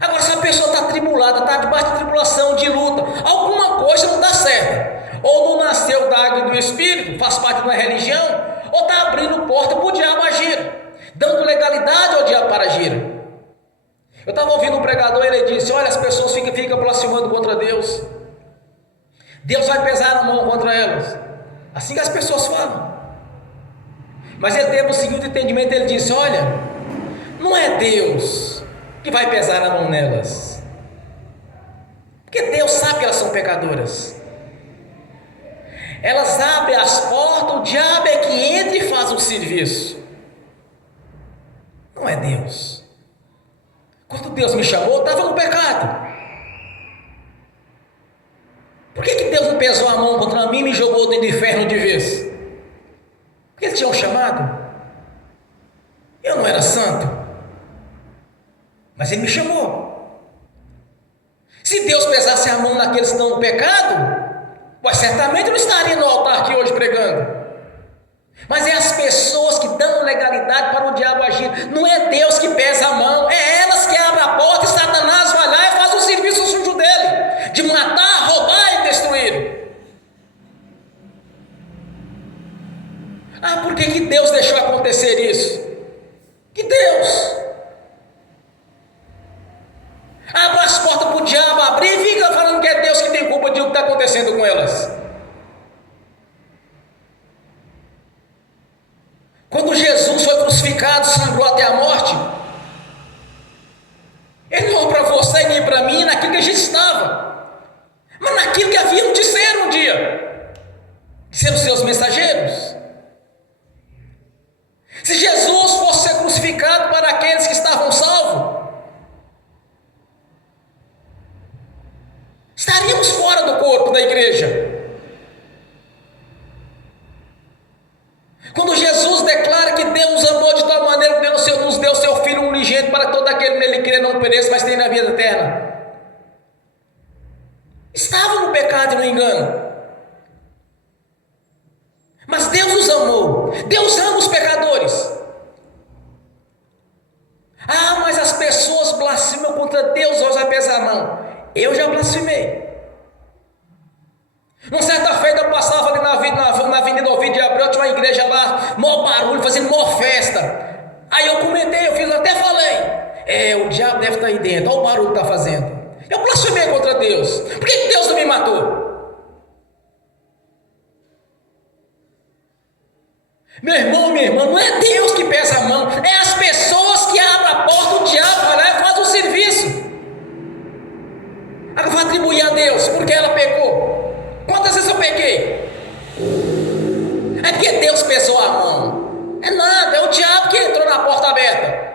Agora, se a pessoa está tribulada, está debaixo de tribulação, de luta, alguma coisa não dá certo. Ou não nasceu da água do Espírito, faz parte de uma religião, ou está abrindo porta para o diabo agir, dando legalidade ao diabo para agir. Eu estava ouvindo um pregador, ele disse: olha, as pessoas ficam blasfemando contra Deus, Deus vai pesar a mão contra elas. Assim que as pessoas falam. Mas ele teve o seguinte entendimento, ele disse: olha, não é Deus que vai pesar a mão nelas, porque Deus sabe que elas são pecadoras. Elas abrem as portas, o diabo é que entra e faz o serviço. Não é Deus. Quando Deus me chamou, eu estava no pecado. Por que Deus não pesou a mão contra mim e me jogou dentro do inferno de vez? Porque eles tinham chamado. Eu não era santo, mas ele me chamou. Se Deus pesasse a mão naqueles que estão no pecado, pois certamente eu não estaria no altar aqui hoje pregando. Mas é as pessoas que dão legalidade para o diabo agir. Não é Deus que pesa a mão, é elas que abrem a porta e Satanás vai lá e faz o serviço sujo dele, de matar, roubar e destruir. Por que Deus deixou acontecer isso? Que Deus abre as portas para o diabo abrir e fica falando que é Deus que tem culpa de o que está acontecendo com elas. Quando Jesus foi crucificado, sangrou até a morte, ele não olhou para você nem para mim naquilo que a gente estava, mas naquilo que havíamos de ser um dia, de ser os seus mensageiros. Se Jesus fosse ser crucificado para aqueles que estavam salvos, estaríamos fora do corpo da igreja. Quando Jesus declara que Deus nos amou de tal maneira que nos deu seu Filho unigênito para que todo aquele nele crê não pereça, mas tenha a vida eterna, estava no pecado e no engano. Mas Deus nos amou. Deus ama os pecadores. Mas as pessoas blasfemam contra Deus, Deus vai pesar a mão. Eu já blasfemei. Numa certa feita eu passava ali na Avenida Ovidio de Abreu, tinha uma igreja lá, maior barulho, fazendo maior festa. Aí eu comentei, até falei: o diabo deve estar aí dentro, olha o barulho que está fazendo. Eu blasfemei contra Deus. Por que Deus não me matou? Meu irmão, minha irmã, não é Deus que pesa a mão, é as pessoas que abrem a porta, o diabo vai lá e faz o serviço. Ela vai atribuir a Deus porque ela pecou. Quantas vezes eu pequei? É porque Deus pesou a mão. É nada, é o diabo que entrou na porta aberta.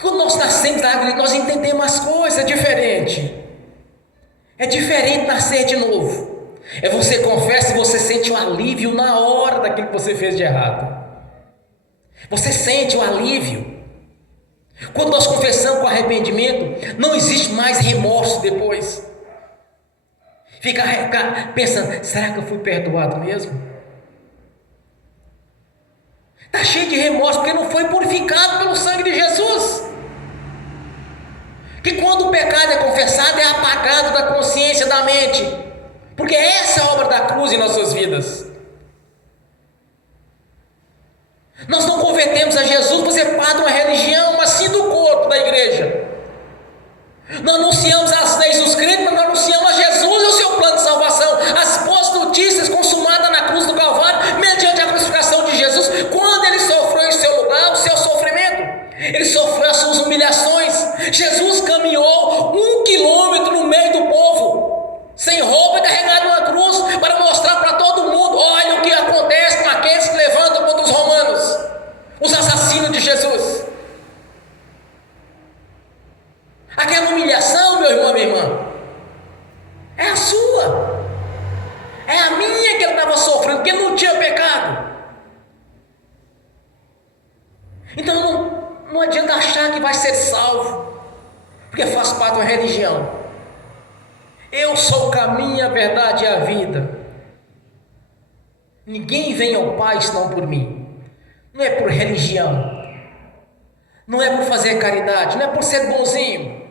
Quando nós nascemos da água, nós entendemos as coisas, é diferente. É diferente nascer de novo. É você confessa e você sente o alívio na hora daquilo que você fez de errado. Você sente o alívio. Quando nós confessamos com arrependimento, não existe mais remorso depois. Fica pensando: será que eu fui perdoado mesmo? Está cheio de remorso porque não foi purificado pelo sangue de Jesus. Que quando o pecado é confessado, é apagado da consciência, da mente. Porque essa é a obra da cruz em nossas vidas. Nós não convertemos a Jesus para ser parte de uma religião, mas sim do corpo da igreja. Nós anunciamos as leis dos crentes, mas nós anunciamos a Jesus e o seu plano de salvação. As boas notícias consumadas na cruz do Calvário, mediante a crucificação de Jesus, quando ele sofreu em seu lugar, o seu sofrimento. Ele sofreu as suas humilhações. Jesus caminhou 1 quilômetro no meio do povo, sem roupa e carregado uma cruz, para mostrar para todo mundo: olha o que acontece com aqueles que levantam contra os romanos, os assassinos de Jesus. Aquela humilhação, meu irmão, minha irmã, é a sua, é a minha que ele estava sofrendo, porque ele não tinha pecado. Então não adianta achar que vai ser salvo, porque faz parte de uma religião. Eu sou o caminho, a verdade e a vida. Ninguém vem ao Pai senão por mim. Não é por religião, não é por fazer caridade, não é por ser bonzinho,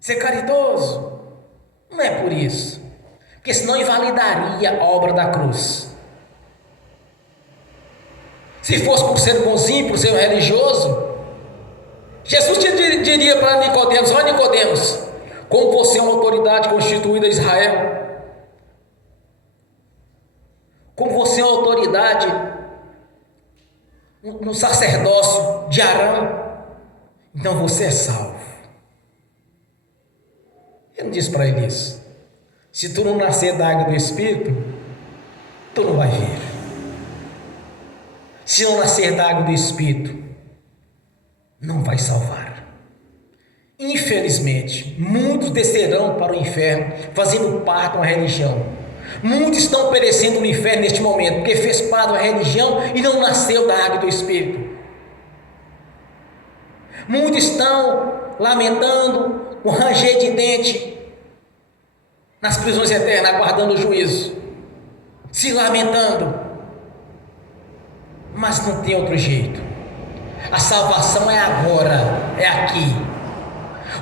ser caridoso. Não é por isso, porque senão invalidaria a obra da cruz. Se fosse por ser bonzinho, por ser um religioso, Jesus diria para Nicodemos: olha, Nicodemos, como você é uma autoridade constituída em Israel, como você é uma autoridade no sacerdócio de Arão, então você é salvo. Ele disse para ele isso: se tu não nascer da água do Espírito, tu não vai ver. Se não nascer da água do Espírito, não vai salvar. Infelizmente, muitos descerão para o inferno, fazendo parte de uma religião. Muitos estão perecendo no inferno neste momento, porque fez parte da religião e não nasceu da água do Espírito. Muitos estão lamentando, com ranger de dente, nas prisões eternas, aguardando o juízo, se lamentando, mas não tem outro jeito. A salvação é agora, é aqui.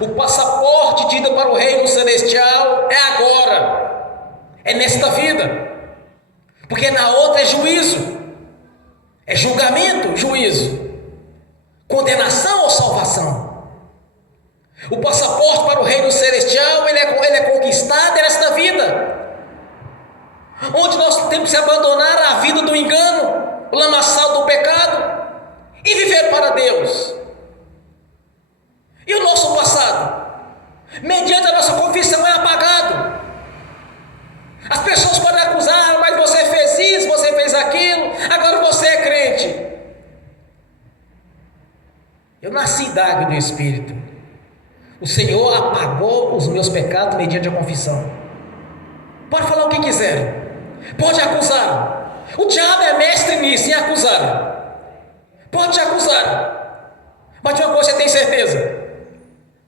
O passaporte dito para o reino celestial é agora, é nesta vida, porque na outra é juízo, é julgamento, juízo, condenação ou salvação. O passaporte para o reino celestial ele é conquistado nesta vida, onde nós temos que abandonar a vida do engano, o lamaçal do pecado e viver para Deus. E o nosso passado, mediante a nossa confissão, é apagado. As pessoas podem acusar, mas você fez isso, você fez aquilo, agora você é crente. Eu nasci da água do Espírito. O Senhor apagou os meus pecados mediante a confissão. Pode falar o que quiser, pode acusar. O diabo é mestre nisso, em acusar. Pode te acusar, mas de uma coisa você tem certeza: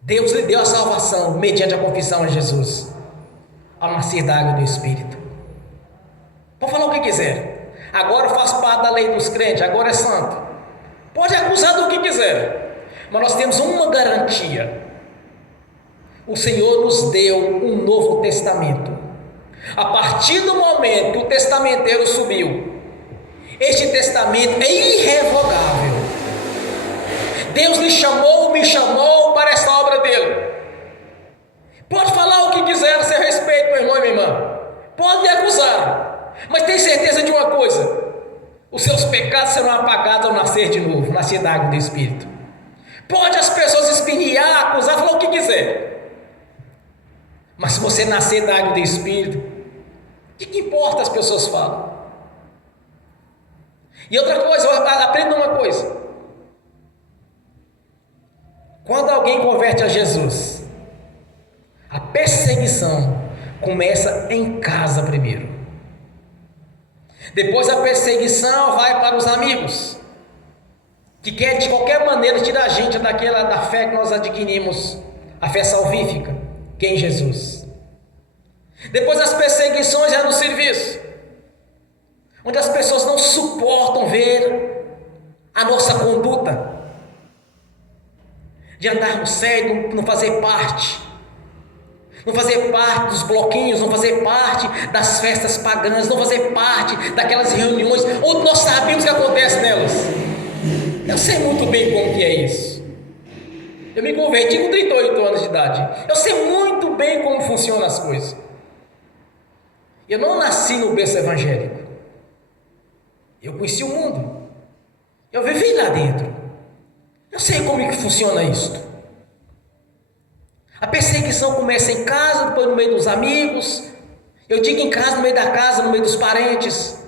Deus lhe deu a salvação mediante a confissão a Jesus, ao nascer da água do Espírito. Pode falar o que quiser, agora faz parte da lei dos crentes, agora é santo. Pode acusar do que quiser, mas nós temos uma garantia: o Senhor nos deu um novo testamento. A partir do momento que o testamenteiro subiu, este testamento é irrevogável. Deus lhe chamou, me chamou para esta obra dele. Pode falar o que quiser a seu respeito, meu irmão e minha irmã, pode me acusar, mas tem certeza de uma coisa: os seus pecados serão apagados ao nascer de novo, nascer da água do Espírito. Pode as pessoas espinhar, acusar, falar o que quiser, mas se você nascer da água do Espírito, de que importa as pessoas falam? E outra coisa, aprenda uma coisa: quando alguém converte a Jesus, a perseguição começa em casa primeiro. Depois a perseguição vai para os amigos, que querem de qualquer maneira tirar a gente da fé que nós adquirimos, a fé salvífica, que é em Jesus. Depois as perseguições é no serviço, onde as pessoas não suportam ver a nossa conduta, de andarmos sério, não fazer parte dos bloquinhos, não fazer parte das festas pagãs, não fazer parte daquelas reuniões onde nós sabemos o que acontece nelas. Eu sei muito bem como que é isso. Eu me converti com 38 anos de idade. Eu sei muito bem como funcionam as coisas. Eu não nasci no berço evangélico. Eu conheci o mundo. Eu vivi lá dentro. Eu sei como é que funciona isso. A perseguição começa em casa, depois no meio dos amigos. Eu digo em casa, no meio da casa, no meio dos parentes.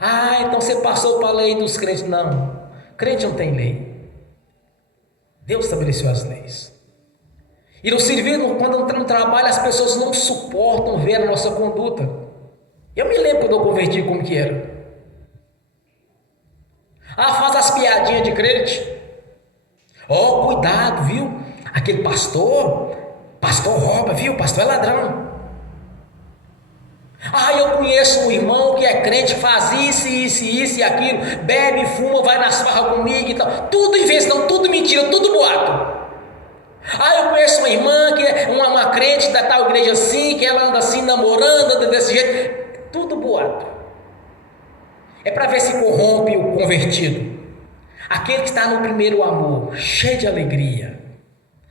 Ah, então você passou para a lei dos crentes. Não, crente não tem lei. Deus estabeleceu as leis. E no serviço, quando entra no trabalho, as pessoas não suportam ver a nossa conduta. Eu me lembro quando eu converti como que era. Ah, faz as piadinhas de crente. Oh, cuidado, viu? Aquele pastor rouba, viu? Pastor é ladrão. Ah, eu conheço um irmão que é crente, faz isso e aquilo, bebe, fuma, vai nas farras comigo e tal. Tudo invenção, tudo mentira, tudo boato. Ah, eu conheço uma irmã que é uma crente da tal igreja assim, que ela anda assim, namorando, anda desse jeito. Tudo boato. É para ver se corrompe o convertido. Aquele que está no primeiro amor, cheio de alegria.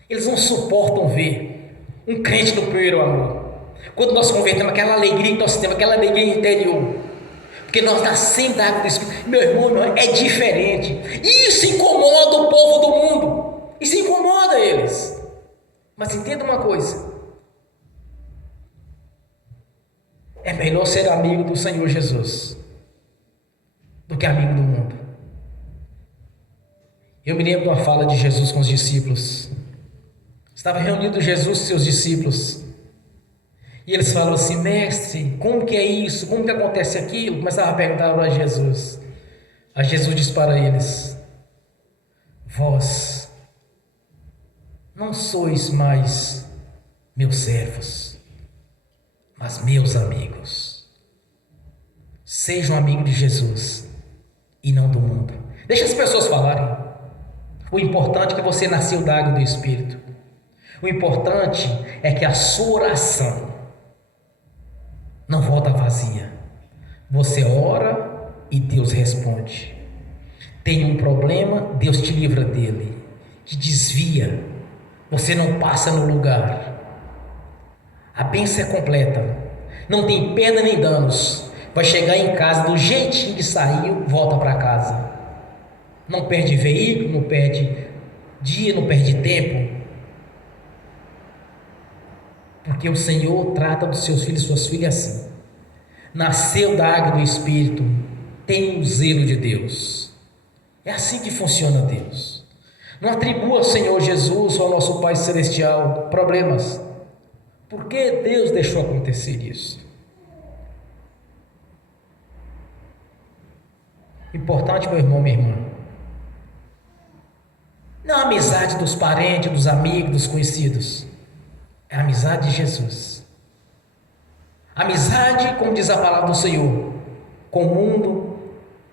Eles não suportam ver um crente no primeiro amor. Quando nós convertemos, aquela alegria que nós temos, aquela alegria interior. Porque nós nascemos da água do Espírito. Meu irmão, é diferente. Isso incomoda o povo do mundo. Isso incomoda eles. Mas entenda uma coisa. É melhor ser amigo do Senhor Jesus do que amigo do mundo. Eu me lembro de uma fala de Jesus com os discípulos. Estava reunido Jesus e seus discípulos. E eles falam assim: mestre, como que é isso? Como que acontece aquilo? Começava a perguntar a Jesus. Aí Jesus disse para eles: vós não sois mais meus servos, mas meus amigos. Sejam amigos de Jesus e não do mundo. Deixa as pessoas falarem. O importante é que você nasceu da água do Espírito. O importante é que a sua oração não volta vazia. Você ora e Deus responde. Tem um problema, Deus te livra dele, te desvia. Você não passa no lugar. A bênção é completa. Não tem perda nem danos. Vai chegar em casa do jeitinho que saiu, volta para casa. Não perde veículo, não perde dia, não perde tempo. Porque o Senhor trata dos seus filhos e suas filhas assim. Nasceu da água do Espírito, tem o zelo de Deus. É assim que funciona Deus. Não atribua ao Senhor Jesus ou ao nosso Pai Celestial problemas. Por que Deus deixou acontecer isso? Importante, meu irmão, minha irmã, não a amizade dos parentes, dos amigos, dos conhecidos. É a amizade de Jesus. Amizade, como diz a palavra do Senhor, com o mundo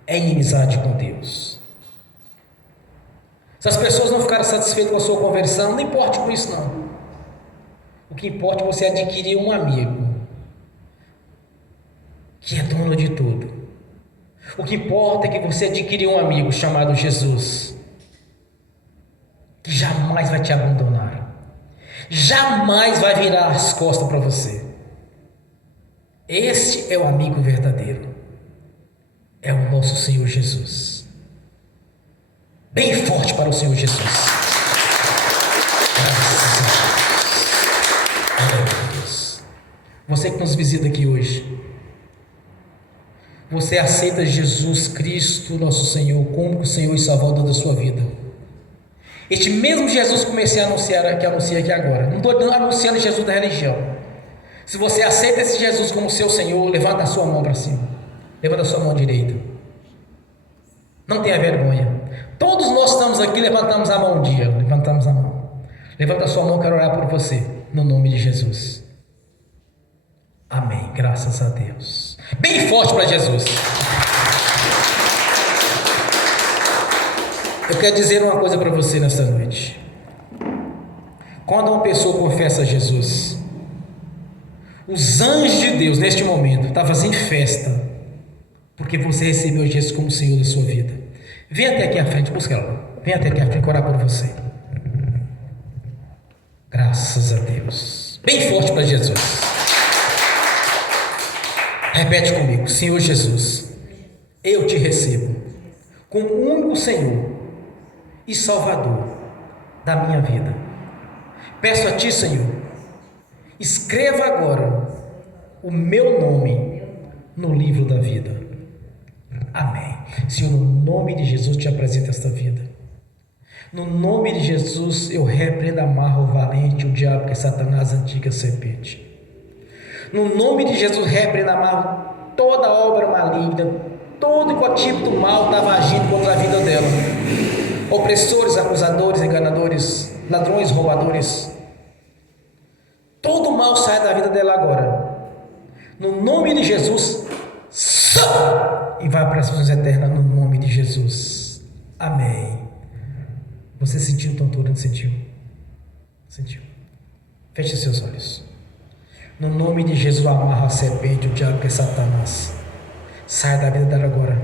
é inimizade com Deus. Se as pessoas não ficarem satisfeitas com a sua conversão, não importe com isso não. O que importa é você adquirir um amigo que é dono de tudo. O que importa é que você adquiriu um amigo chamado Jesus, que jamais vai te abandonar, jamais vai virar as costas para você. Este é o amigo verdadeiro, é o nosso Senhor Jesus. Bem forte para o Senhor Jesus. Graças a Deus. Você que nos visita aqui hoje, você aceita Jesus Cristo, nosso Senhor, como o Senhor e Salvador da sua vida. Este mesmo Jesus que comecei a anunciar aqui agora. Não estou anunciando Jesus da religião. Se você aceita esse Jesus como seu Senhor, levanta a sua mão para cima. Levanta a sua mão direita. Não tenha vergonha. Todos nós estamos aqui, levantamos a mão um dia. Levantamos a mão. Levanta a sua mão, quero orar por você. No nome de Jesus. Amém. Graças a Deus. Bem forte para Jesus. Eu quero dizer uma coisa para você nesta noite. Quando uma pessoa confessa a Jesus, os anjos de Deus neste momento estão fazendo festa, porque você recebeu Jesus como Senhor da sua vida. Vem até aqui à frente, busca ela. Vem até aqui à frente, orar por você. Graças a Deus. Bem forte para Jesus. Repete comigo: Senhor Jesus, eu te recebo como o único Senhor e Salvador da minha vida. Peço a Ti, Senhor, escreva agora o meu nome no livro da vida. Amém. Senhor, no nome de Jesus te apresento esta vida. No nome de Jesus eu repreendo, amarro o valente, o diabo que é Satanás, a antiga serpente. No nome de Jesus repreendo, amarro toda obra maligna, todo e qual tipo do mal estava agindo contra a vida dela. Opressores, acusadores, enganadores, ladrões, roubadores. Todo mal sai da vida dela agora. No nome de Jesus, e vai para as prisões eternas no nome de Jesus. Amém. Você sentiu tontura? Não sentiu? Sentiu. Feche seus olhos. No nome de Jesus, amarra a serpente, o diabo que é Satanás. Sai da vida dela agora.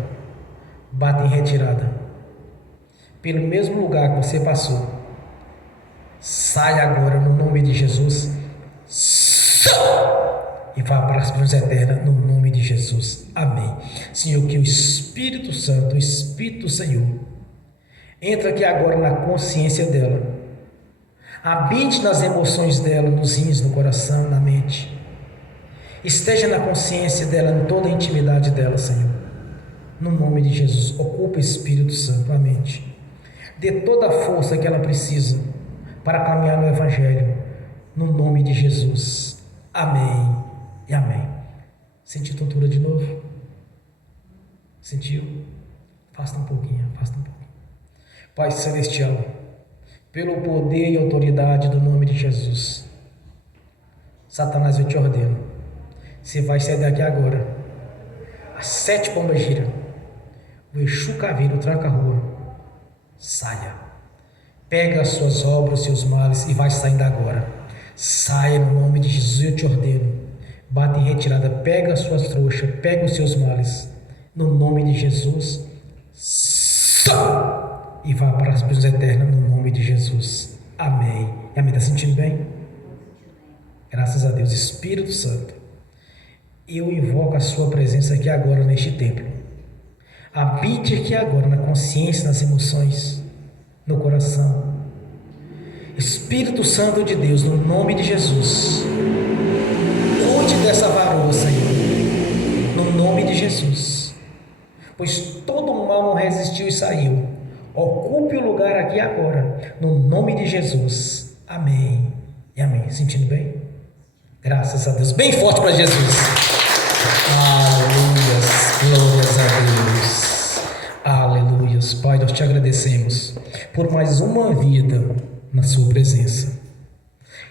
Bata em retirada. Pelo mesmo lugar que você passou. Sai agora no nome de Jesus. e vá para as prisões eternas, no nome de Jesus. Amém. Senhor, que o Espírito Santo, o Espírito do Senhor, entra aqui agora na consciência dela, habite nas emoções dela, nos rins, no coração, na mente, esteja na consciência dela, em toda a intimidade dela, Senhor, no nome de Jesus. Ocupa o Espírito Santo a mente, dê toda a força que ela precisa para caminhar no Evangelho, no nome de Jesus. Amém e amém. Sentiu tontura de novo? Sentiu? Afasta um pouquinho, afasta um pouquinho. Pai Celestial, pelo poder e autoridade do nome de Jesus, Satanás, eu te ordeno, você vai sair daqui agora. As 7 pombas giram, o Exu Caveiro tranca a rua, saia, pega as suas obras, seus males e vai saindo agora. Saia no nome de Jesus, eu te ordeno. Bate em retirada, pega as suas trouxas, pega os seus males, no nome de Jesus, e vá para as prisões eternas, no nome de Jesus. Amém. E amém. Está sentindo bem? Graças a Deus. Espírito Santo, eu invoco a sua presença aqui agora neste templo. Habite aqui agora na consciência, nas emoções, no coração. Espírito Santo de Deus, no nome de Jesus, cuide dessa varoa, Senhor, no nome de Jesus, pois todo o mal não resistiu e saiu. Ocupe o lugar aqui agora, no nome de Jesus. Amém e amém. Sentindo bem? Graças a Deus. Bem forte para Jesus. Aleluias, glórias a Deus. Aleluias. Pai, nós te agradecemos por mais uma vida na sua presença.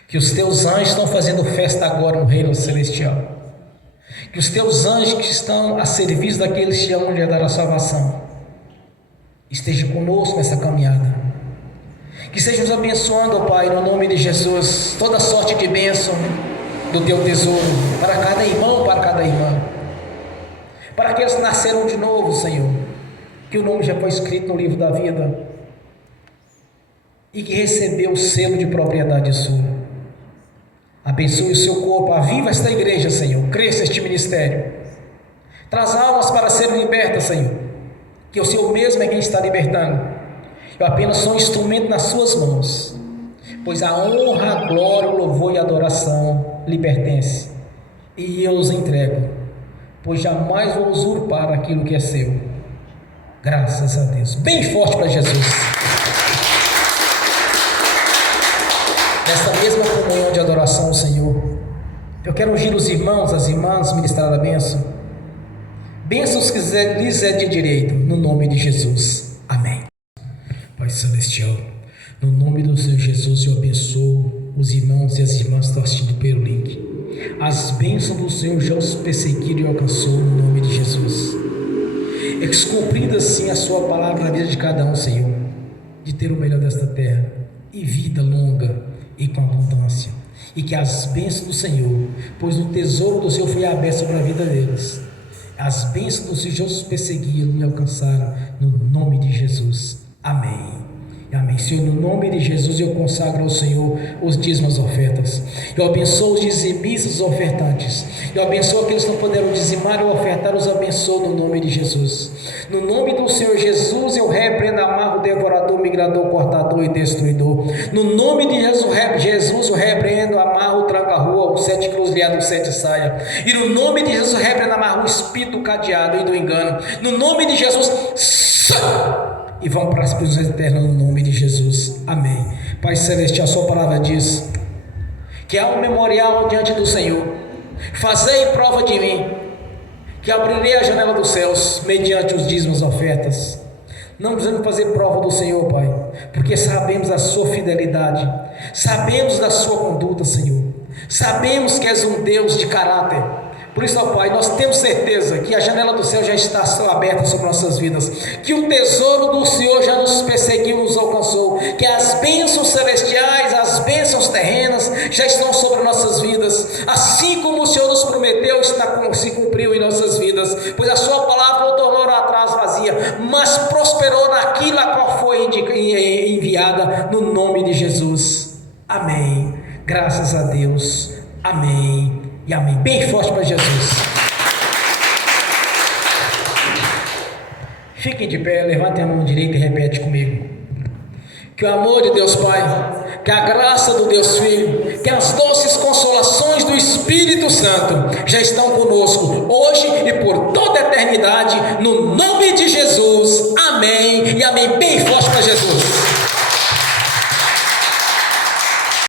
Que os teus anjos estão fazendo festa agora no reino celestial. Que os teus anjos que estão a serviço daqueles que te amam e dar a salvação esteja conosco nessa caminhada. Que seja nos abençoando, ó Pai, no nome de Jesus, toda sorte de bênção do teu tesouro para cada irmão, para cada irmã, para aqueles que nasceram de novo, Senhor, que o nome já foi escrito no livro da vida e que recebeu o selo de propriedade sua. Abençoe o seu corpo, aviva esta igreja, Senhor, cresça este ministério, traz almas para serem libertas, Senhor, que o Senhor mesmo é quem está libertando. Eu apenas sou um instrumento nas suas mãos, pois a honra, a glória, o louvor e a adoração lhe pertence, e eu os entrego, pois jamais vou usurpar aquilo que é seu. Graças a Deus. Bem forte para Jesus. Nesta mesma comunhão de adoração ao Senhor, eu quero ungir os irmãos, as irmãs, ministrar a bênção. Bênçãos que lhes é de direito, no nome de Jesus. Amém. Pai Celestial, no nome do Senhor Jesus, eu abençoo os irmãos e as irmãs que estão assistindo pelo link. As bênçãos do Senhor já os perseguiram e alcançou no nome de Jesus. Cumprida assim a sua palavra na vida de cada um, Senhor, de ter o melhor desta terra e vida longa e com abundância. E que as bênçãos do Senhor, pois o tesouro do Senhor foi aberto sobre a vida deles, as bênçãos do Senhor já os perseguiram e alcançaram no nome de Jesus. Amém. Amém. Senhor, no nome de Jesus eu consagro ao Senhor os dízimos, as ofertas. Eu abençoo os dizimistas, os ofertantes. Eu abençoo aqueles que não puderam dizimar ou ofertar, os abençoo no nome de Jesus. No nome do Senhor Jesus eu repreendo, amarro o devorador, migrador, cortador e destruidor. No nome de Jesus eu repreendo, amarro o tranca-rua, o 7 cruzilhado, o 7 saia. E no nome de Jesus eu repreendo, amarro o espírito cadeado e do engano. No nome de Jesus, e vão para as prisões eternas no nome de Jesus. Amém. Pai Celestial, a sua palavra diz que há um memorial diante do Senhor. Fazei prova de mim, que abrirei a janela dos céus mediante os dízimos, ofertas. Não precisamos fazer prova do Senhor, Pai, porque sabemos da sua fidelidade, sabemos da sua conduta, Senhor, sabemos que és um Deus de caráter. Por isso, ó Pai, nós temos certeza que a janela do céu já está aberta sobre nossas vidas, que o tesouro do Senhor já nos perseguiu, nos alcançou, que as bênçãos celestiais, as bênçãos terrenas já estão sobre nossas vidas, assim como o Senhor nos prometeu, se cumpriu em nossas vidas, pois a sua palavra não tornou atrás vazia, mas prosperou naquilo a qual foi enviada, no nome de Jesus. Amém. Graças a Deus. Amém E amém. Bem forte para Jesus. Fiquem de pé, levantem a mão direita e repete comigo. Que o amor de Deus Pai, que a graça do Deus Filho, que as doces consolações do Espírito Santo já estão conosco hoje e por toda a eternidade, no nome de Jesus.